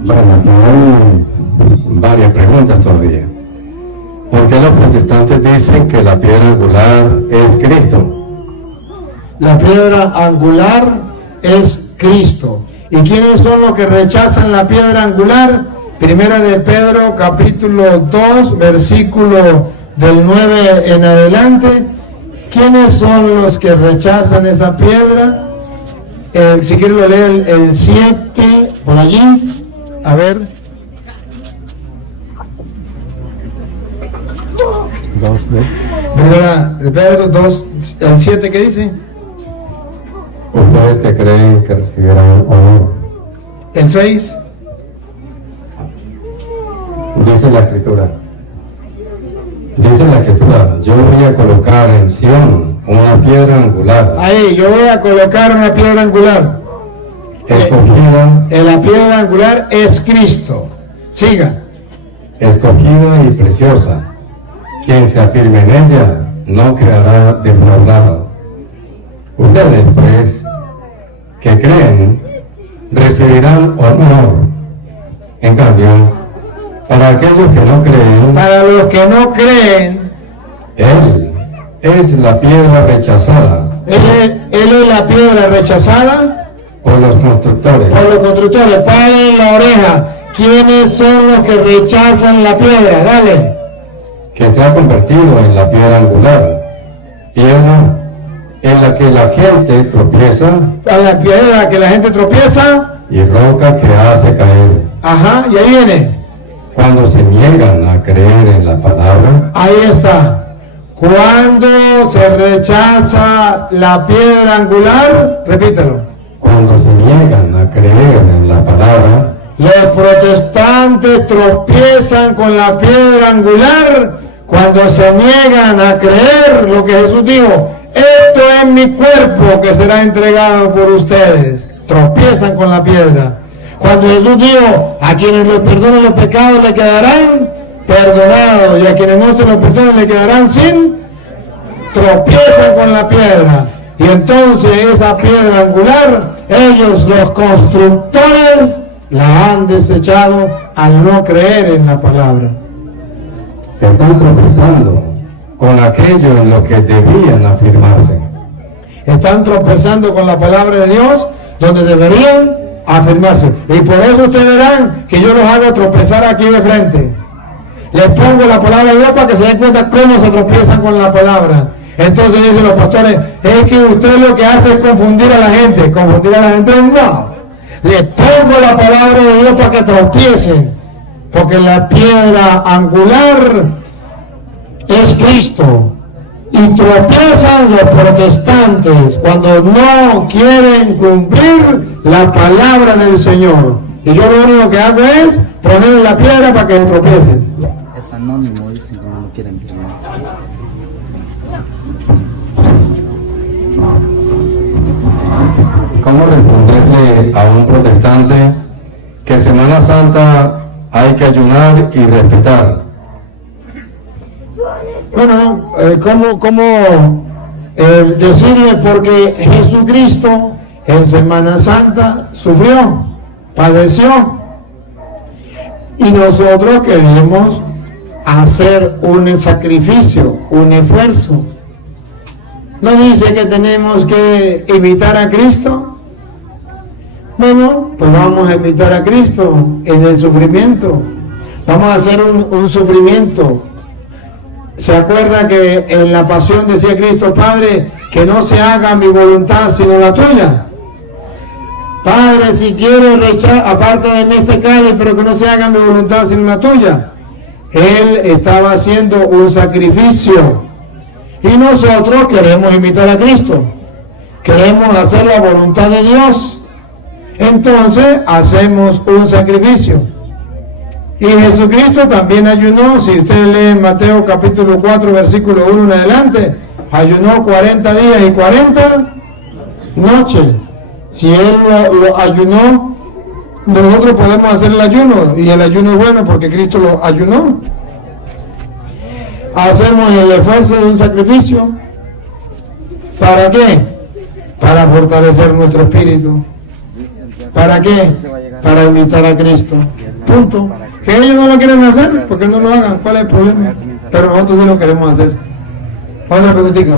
Bueno, aquí hay varias preguntas todavía. ¿Por qué los protestantes dicen que la piedra angular es Cristo? La piedra angular es Cristo. ¿Y quiénes son los que rechazan la piedra angular? Primera de Pedro, capítulo 2, versículo del 9 en adelante. ¿Quiénes son los que rechazan esa piedra? Si quieren lo lee el 7, por allí. A ver. Primera de Pedro 2, el 7, ¿qué dice? Ustedes que creen que recibirán honor. El 6. Dice la Escritura, yo voy a colocar en Sión una piedra angular. Ahí, yo voy a colocar una piedra angular. Escogida. La piedra angular es Cristo. Siga. Escogida y preciosa. Quien se afirme en ella no quedará defraudado. Ustedes, pues, que creen, recibirán honor. En cambio, para aquellos que no creen, para los que no creen, Él es la piedra rechazada. Él es la piedra rechazada Por los constructores. por los constructores. Paren la oreja. ¿Quiénes son los que rechazan la piedra? Dale. Que se ha convertido en la piedra angular. Piedra en la que la gente tropieza. A la piedra que la gente tropieza. Y roca que hace caer. Ajá, y ahí viene. Cuando se niegan a creer en la palabra. Ahí está. Cuando se rechaza la piedra angular, repítelo. Cuando se niegan a creer en la palabra. Los protestantes tropiezan con la piedra angular cuando se niegan a creer lo que Jesús dijo. Esto es mi cuerpo que será entregado por ustedes. Tropiezan con la piedra. Cuando Jesús dijo, a quienes les perdonen los pecados le quedarán perdonados y a quienes no se los perdonen le quedarán sin, tropiezan con la piedra. Y entonces esa piedra angular, ellos los constructores la han desechado al no creer en la palabra. Están tropezando con aquello en lo que debían afirmarse. Están tropezando con la palabra de Dios donde deberían afirmarse. Y por eso ustedes verán que yo los hago tropezar aquí de frente. Les pongo la palabra de Dios para que se den cuenta cómo se tropiezan con la palabra. Entonces dicen los pastores, es que usted lo que hace es confundir a la gente. ¿Confundir a la gente? No. Les pongo la palabra de Dios para que tropiecen. Porque la piedra angular es Cristo. Y tropiezan los protestantes cuando no quieren cumplir la palabra del Señor. Y yo lo único que hago es ponerle la piedra para que tropiecen. Es anónimo, dicen que no lo quieren creer. ¿Cómo responderle a un protestante que Semana Santa hay que ayunar y respetar? Bueno, ¿cómo decirle? Porque Jesucristo en Semana Santa sufrió, padeció. Y nosotros queremos hacer un sacrificio, un esfuerzo. ¿No dice que tenemos que imitar a Cristo? Bueno, pues vamos a imitar a Cristo en el sufrimiento. Vamos a hacer un sufrimiento. ¿Se acuerda que en la pasión decía Cristo, Padre, que no se haga mi voluntad sino la tuya? Padre, si quiero rechazar, aparte de mí este cáliz, pero que no se haga mi voluntad sino la tuya. Él estaba haciendo un sacrificio. Y nosotros queremos imitar a Cristo. Queremos hacer la voluntad de Dios. Entonces hacemos un sacrificio. Y Jesucristo también ayunó. Si usted lee en Mateo capítulo 4, versículo 1 en adelante, ayunó 40 días y 40 noches. Si Él lo ayunó, nosotros podemos hacer el ayuno. Y el ayuno es bueno porque Cristo lo ayunó. Hacemos el esfuerzo de un sacrificio. ¿Para qué? Para fortalecer nuestro espíritu. ¿Para qué? Para imitar a Cristo. Punto. Que ellos no lo quieren hacer, porque no lo hagan. ¿Cuál es el problema? Pero nosotros sí lo queremos hacer. Otra preguntita.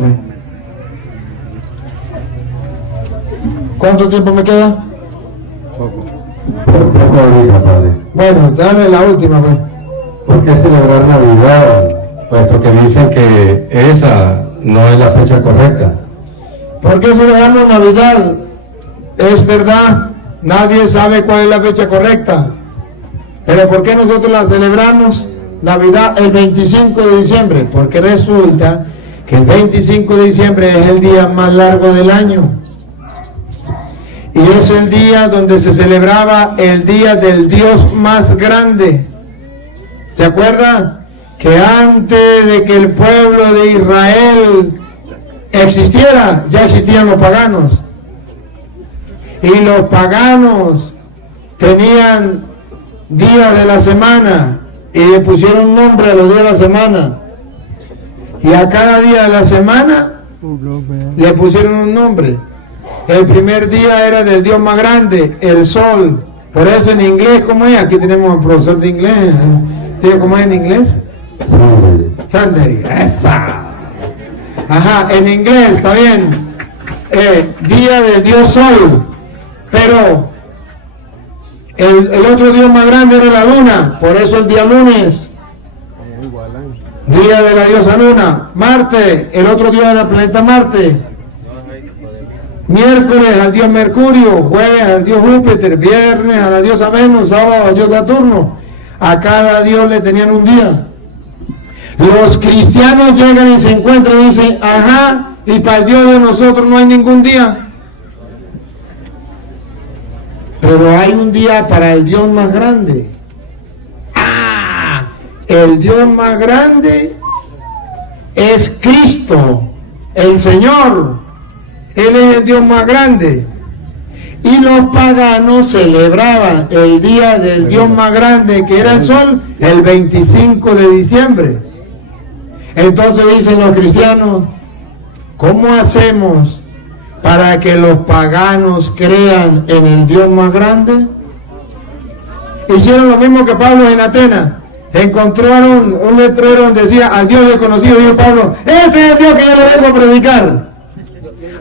¿Cuánto tiempo me queda? Poco ahorita, padre. Bueno, dame la última, pues. ¿Por qué celebrar Navidad? Puesto que dicen que esa no es la fecha correcta. ¿Por qué celebramos Navidad? Es verdad, nadie sabe cuál es la fecha correcta. Pero ¿por qué nosotros la celebramos Navidad el 25 de diciembre? Porque resulta que el 25 de diciembre es el día más largo del año. Y es el día donde se celebraba el día del Dios más grande. ¿Se acuerda? Que antes de que el pueblo de Israel existiera, ya existían los paganos. Y los paganos tenían días de la semana y le pusieron nombre a los días de la semana. Y a cada día de la semana le pusieron un nombre. El primer día era del Dios más grande, el sol. Por eso en inglés, ¿cómo es? Aquí tenemos un profesor de inglés. ¿Cómo es en inglés? Sunday. Esa. Ajá, en inglés, está bien. Día del Dios sol. Pero el otro Dios más grande era la luna. Por eso el día lunes. Día de la diosa luna. Marte, el otro dios era el planeta Marte. Miércoles al dios Mercurio, jueves al dios Júpiter, viernes a la diosa Venus, sábado al dios Saturno. A cada dios le tenían un día. Los cristianos llegan y se encuentran y dicen, ajá, y para el Dios de nosotros no hay ningún día. Pero hay un día para el Dios más grande. El Dios más grande es Cristo, el Señor. Él es el Dios más grande. Y los paganos celebraban el día del Dios más grande, que era el sol, el 25 de diciembre. Entonces dicen los cristianos, ¿cómo hacemos para que los paganos crean en el Dios más grande? Hicieron lo mismo que Pablo en Atenas. Encontraron un letrero donde decía al Dios desconocido. Dijo Pablo, ese es el Dios que yo le vengo a predicar.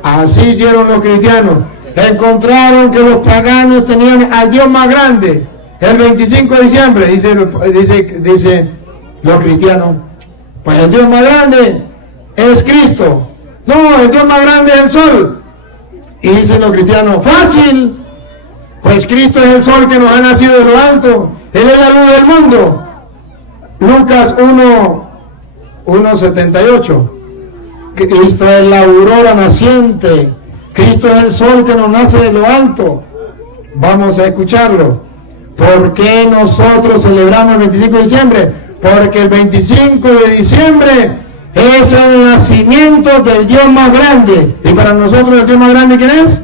Así hicieron los cristianos. Encontraron que los paganos tenían al Dios más grande el 25 de diciembre. Dice los cristianos, pues el Dios más grande es Cristo. No, el Dios más grande es el sol. Y dicen los cristianos, fácil, pues Cristo es el sol que nos ha nacido de lo alto. Él es la luz del mundo. Lucas 1:78. Cristo es la aurora naciente. Cristo es el sol que nos nace de lo alto. Vamos a escucharlo. ¿Por qué nosotros celebramos el 25 de diciembre? Porque el 25 de diciembre es el nacimiento del Dios más grande. Y para nosotros el Dios más grande, ¿quién es?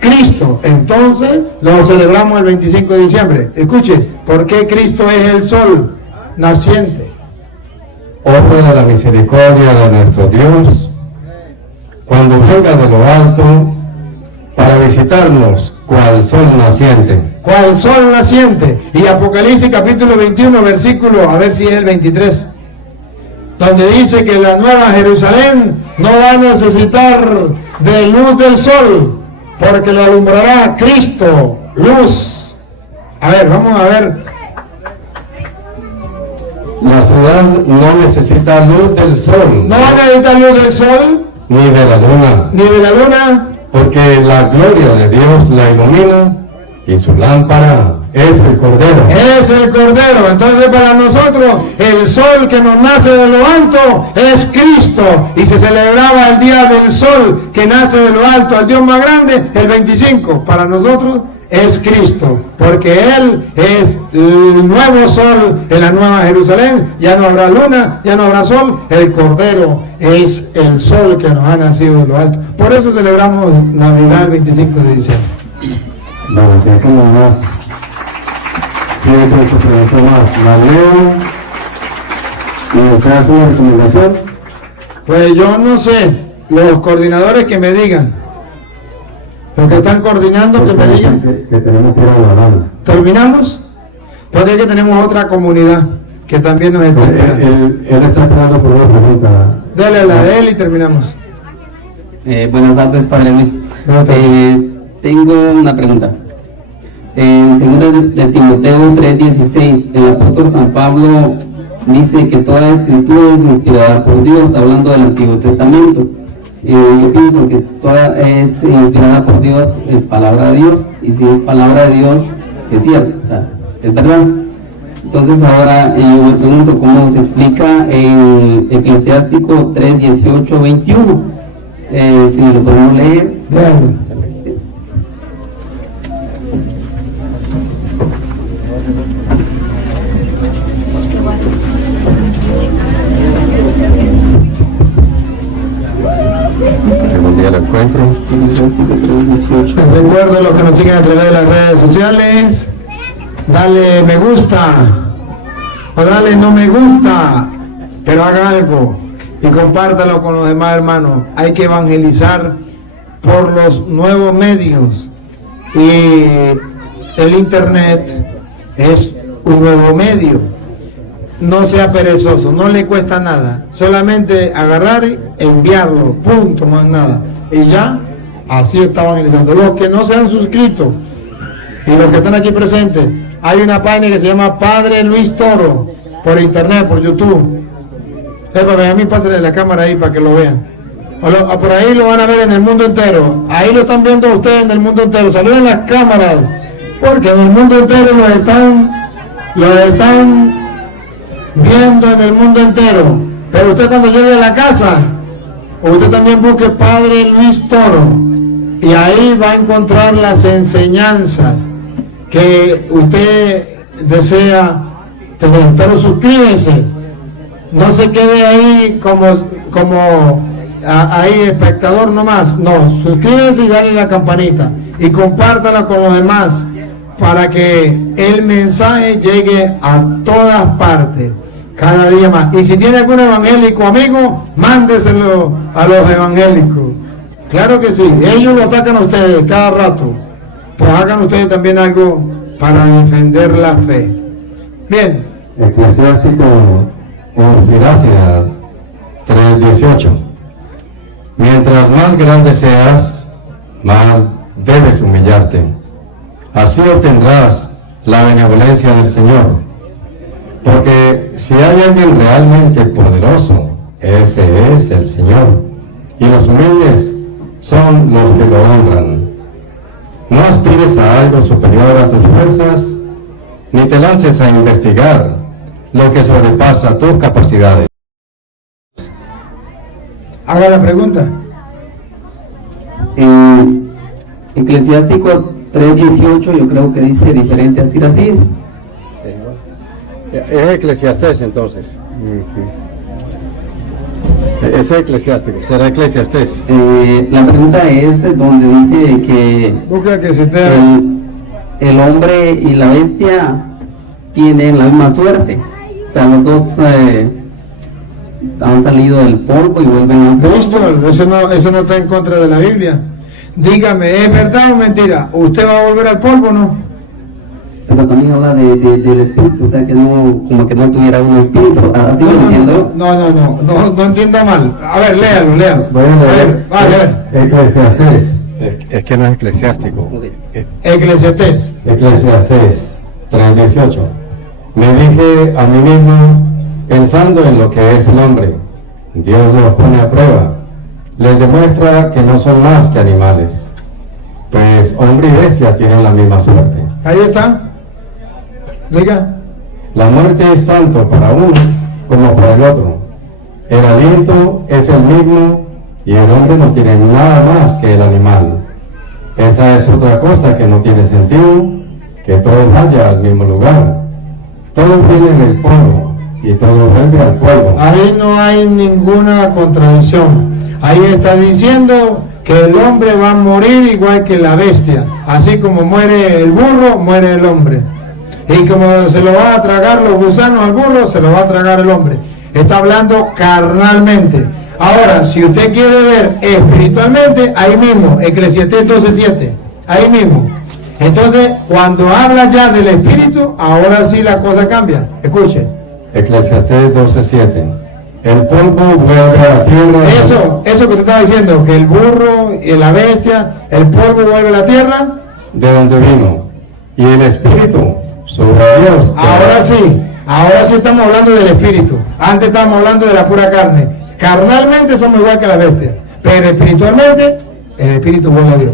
Cristo. Entonces lo celebramos el 25 de diciembre. Escuche, ¿por qué Cristo es el sol naciente? Obra de la misericordia de nuestro Dios, cuando venga de lo alto para visitarnos, cual sol naciente. Cual sol naciente. Y Apocalipsis capítulo 21, versículo, a ver si es el 23, donde dice que la nueva Jerusalén no va a necesitar de luz del sol, porque le alumbrará Cristo, luz. A ver, vamos a ver. La ciudad no necesita luz del sol. No necesita luz del sol, ni de la luna. ni de la luna, porque la gloria de Dios la ilumina y su lámpara es el Cordero. Es es el Cordero. Entonces para nosotros el sol que nos nace de lo alto es Cristo, y se celebraba el día del sol que nace de lo alto al Dios más grande el 25. Para nosotros es Cristo, porque Él es el nuevo sol en la nueva Jerusalén. Ya no habrá luna, ya no habrá sol. El Cordero es el sol que nos ha nacido de lo alto. Por eso celebramos Navidad el 25 de diciembre. Bueno, ya como más, siempre te pregunto más, la leo y usted hace una recomendación. Pues yo no sé, los coordinadores que me digan. Los que están coordinando, que me digan. Que tenemos que ir a la banda. ¿Terminamos? Porque es que tenemos otra comunidad que también nos está esperando. Él está esperando por una pregunta. Dale la de él y terminamos. Buenas tardes, Padre Luis. Buenas tardes. Tengo una pregunta. En 2 de Timoteo 3:16, el apóstol San Pablo dice que toda escritura es inspirada por Dios, hablando del Antiguo Testamento. Yo pienso que toda es inspirada por Dios, es palabra de Dios, y si es palabra de Dios, es cierto, o sea, es verdad. Entonces ahora yo me pregunto cómo se explica en Eclesiástico 3:18-21. Si lo podemos leer. Algún día lo encuentro. Recuerdo a los que nos siguen a través de las redes sociales, dale me gusta o dale no me gusta, pero haga algo y compártalo con los demás hermanos. Hay que evangelizar por los nuevos medios, y el internet es un nuevo medio. No sea perezoso, no le cuesta nada, solamente agarrar y enviarlo, punto, más nada, y ya, así está evangelizando. Los que no se han suscrito y los que están aquí presentes, hay una página que se llama Padre Luis Toro, por internet, por YouTube. A mí pásale la cámara ahí para que lo vean. Por ahí lo van a ver en el mundo entero. Ahí lo están viendo ustedes en el mundo entero. Saluden las cámaras, porque en el mundo entero los están viendo en el mundo entero. Pero usted cuando llegue a la casa, usted también busque Padre Luis Toro, y ahí va a encontrar las enseñanzas que usted desea tener. Pero suscríbese, no se quede ahí como ahí espectador nomás. No, suscríbese y dale la campanita y compártala con los demás, para que el mensaje llegue a todas partes, cada día más. Y si tiene algún evangélico amigo, mándeselo a los evangélicos. Claro que sí, ellos lo atacan a ustedes cada rato, pues hagan ustedes también algo para defender la fe. Bien. Eclesiástico o Siracida 3:18. Mientras más grande seas, más debes humillarte. Así obtendrás la benevolencia del Señor. Porque si hay alguien realmente poderoso, ese es el Señor. Y los humildes son los que lo honran. No aspires a algo superior a tus fuerzas, ni te lances a investigar lo que sobrepasa tus capacidades. Haga la pregunta. Eclesiástico 3:18 yo creo que dice diferente a Siracís. Es Eclesiastés entonces. Es Eclesiástico, será Eclesiastés. La pregunta es donde dice que el hombre y la bestia tienen la misma suerte. O sea, los dos han salido del polvo y vuelven a... Justo, eso no está en contra de la Biblia. Dígame, ¿es verdad o mentira? ¿Usted va a volver al polvo o no? Pero también habla del espíritu, o sea, que no, como que no tuviera un espíritu. ¿Así lo entiendo? No entienda mal. A ver, léalo. Bueno, a ver. Eclesiastés. Es que no es eclesiástico. Okay. Eclesiastés 3:18. Me dije a mí mismo, pensando en lo que es el hombre, Dios los pone a prueba, les demuestra que no son más que animales, pues hombre y bestia tienen la misma suerte. Ahí está. Diga. La muerte es tanto para uno como para el otro. El aliento es el mismo y el hombre no tiene nada más que el animal. Esa es otra cosa que no tiene sentido, que todo vaya al mismo lugar. Todo viene del polvo y todo vuelve al polvo. Ahí no hay ninguna contradicción. Ahí está diciendo que el hombre va a morir igual que la bestia. Así como muere el burro, muere el hombre. Y como se lo va a tragar los gusanos al burro, se lo va a tragar el hombre. Está hablando carnalmente. Ahora, si usted quiere ver espiritualmente, ahí mismo, Eclesiastés 12:7, ahí mismo. Entonces, cuando habla ya del espíritu, ahora sí la cosa cambia. Escuche. Eclesiastés 12:7. El polvo vuelve a la tierra. Eso que usted estaba diciendo, que el burro y la bestia, el polvo vuelve a la tierra. De donde vino. Y el espíritu sobre Dios. Ahora sí estamos hablando del espíritu. Antes estábamos hablando de la pura carne. Carnalmente somos igual que la bestia, pero espiritualmente el espíritu vuelve a Dios.